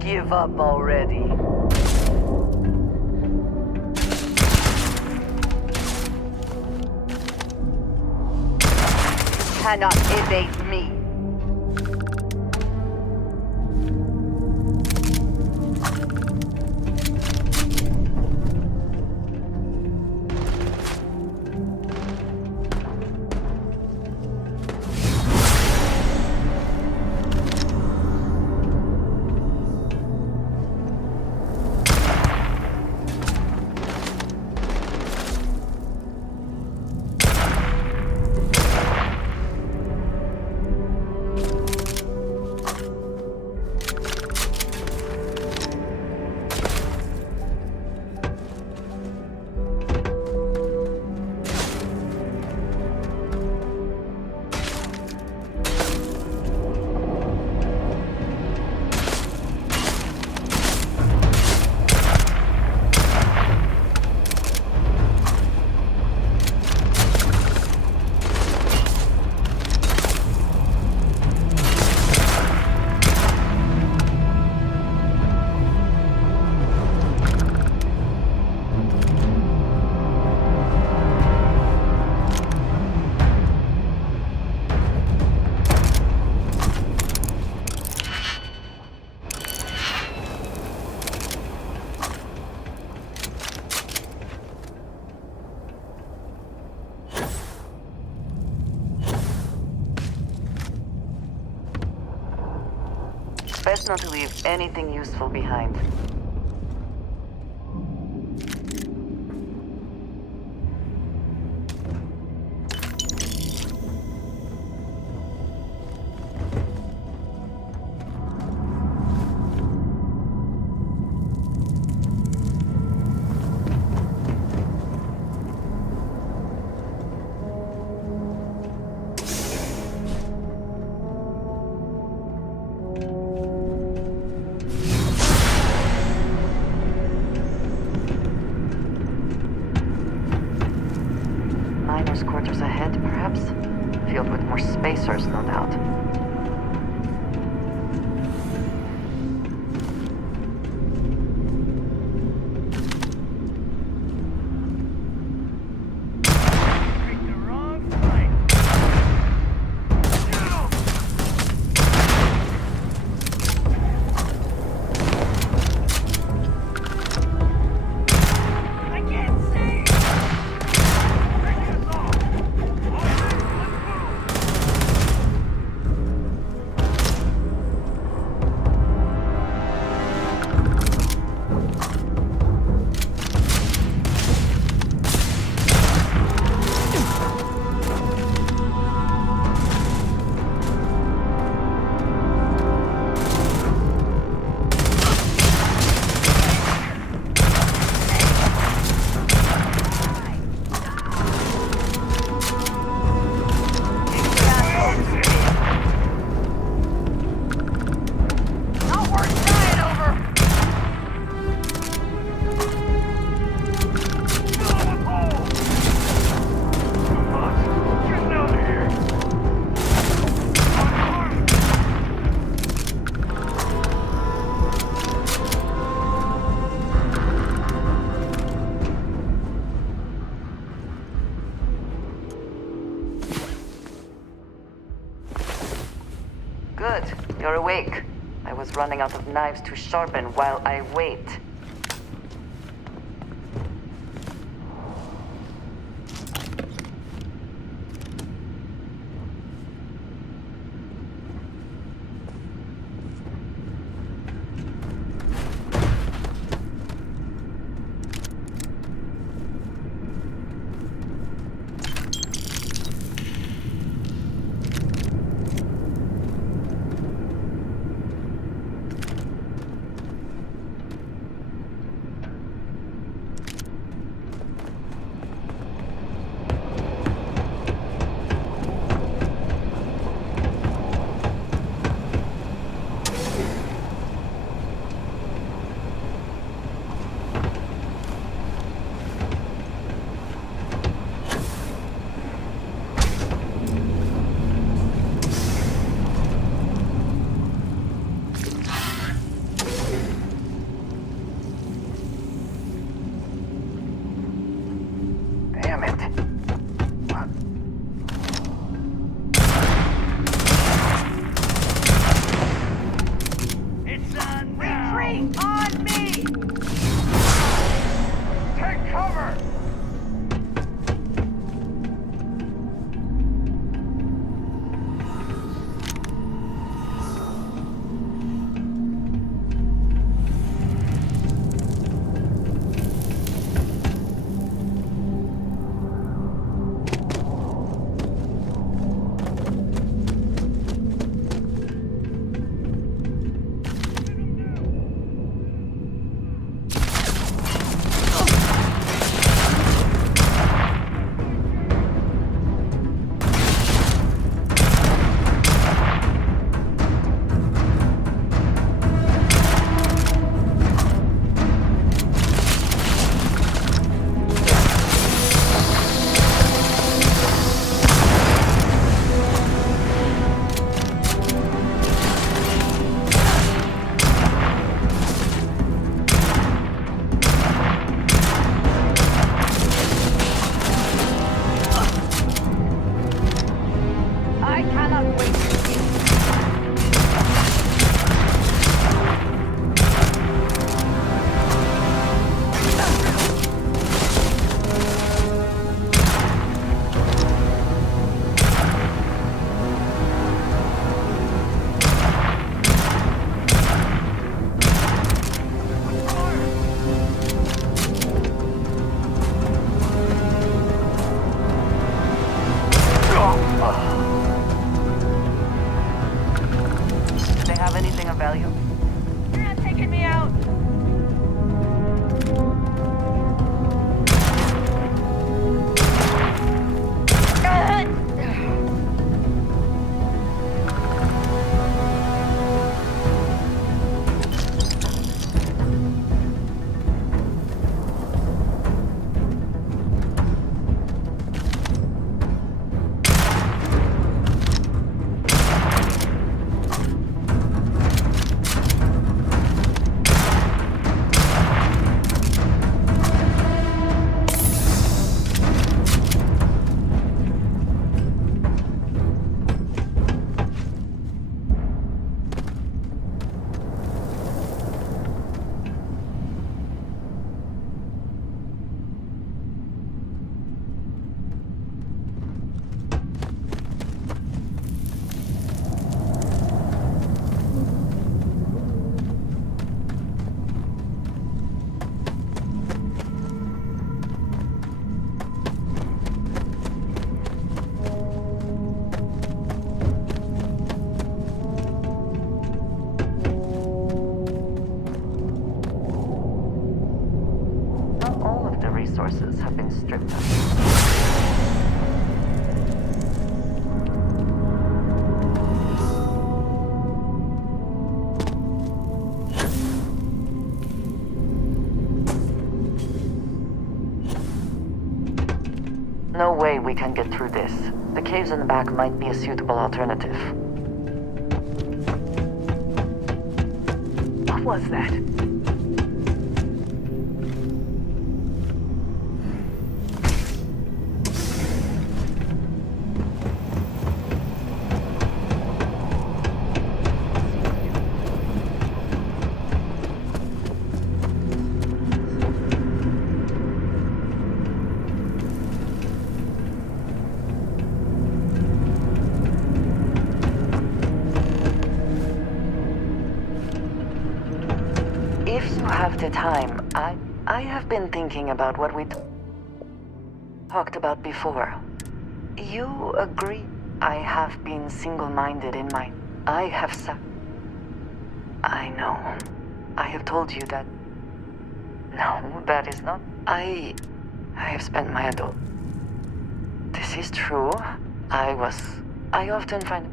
Give up already. Cannot evade me. Best not to leave anything useful behind. Miners' quarters ahead, perhaps? Filled with more spacers, no doubt. Good. You're awake. I was running out of knives to sharpen while I wait. value. They're taking me out. Not all of the resources have been stripped of you. No way we can get through this. The caves in the back might be a suitable alternative. What was that? If you have the time, I have been thinking about what we talked about before. You agree I have been single-minded in my... I have I know. I have told you that... No, that is not... I have spent my adult... This is true. I often find...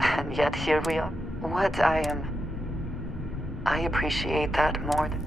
And yet here we are. What I am... I appreciate that more than...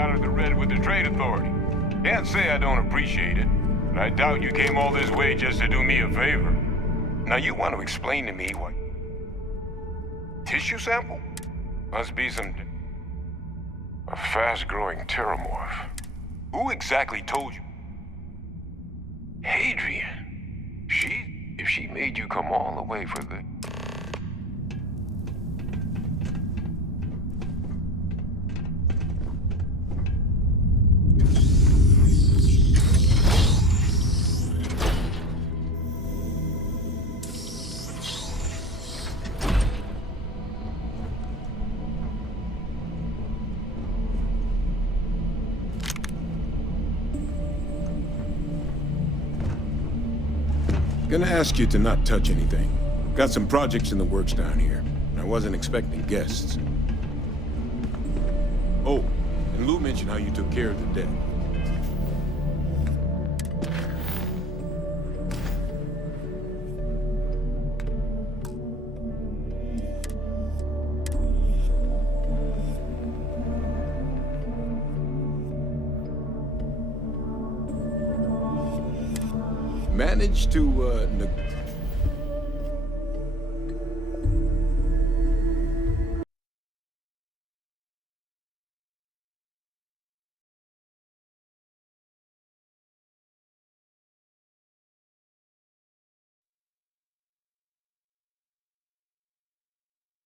out of the red with the Trade Authority. Can't say I don't appreciate it, but I doubt you came all this way just to do me a favor. Now you want to explain to me what... Tissue sample? Must be some... a fast-growing terramorph. Who exactly told you? Hadrian. If she made you come all the way for the... Gonna ask you to not touch anything. Got some projects in the works down here. I wasn't expecting guests. Oh, and Lou mentioned how you took care of the dead. Managed to,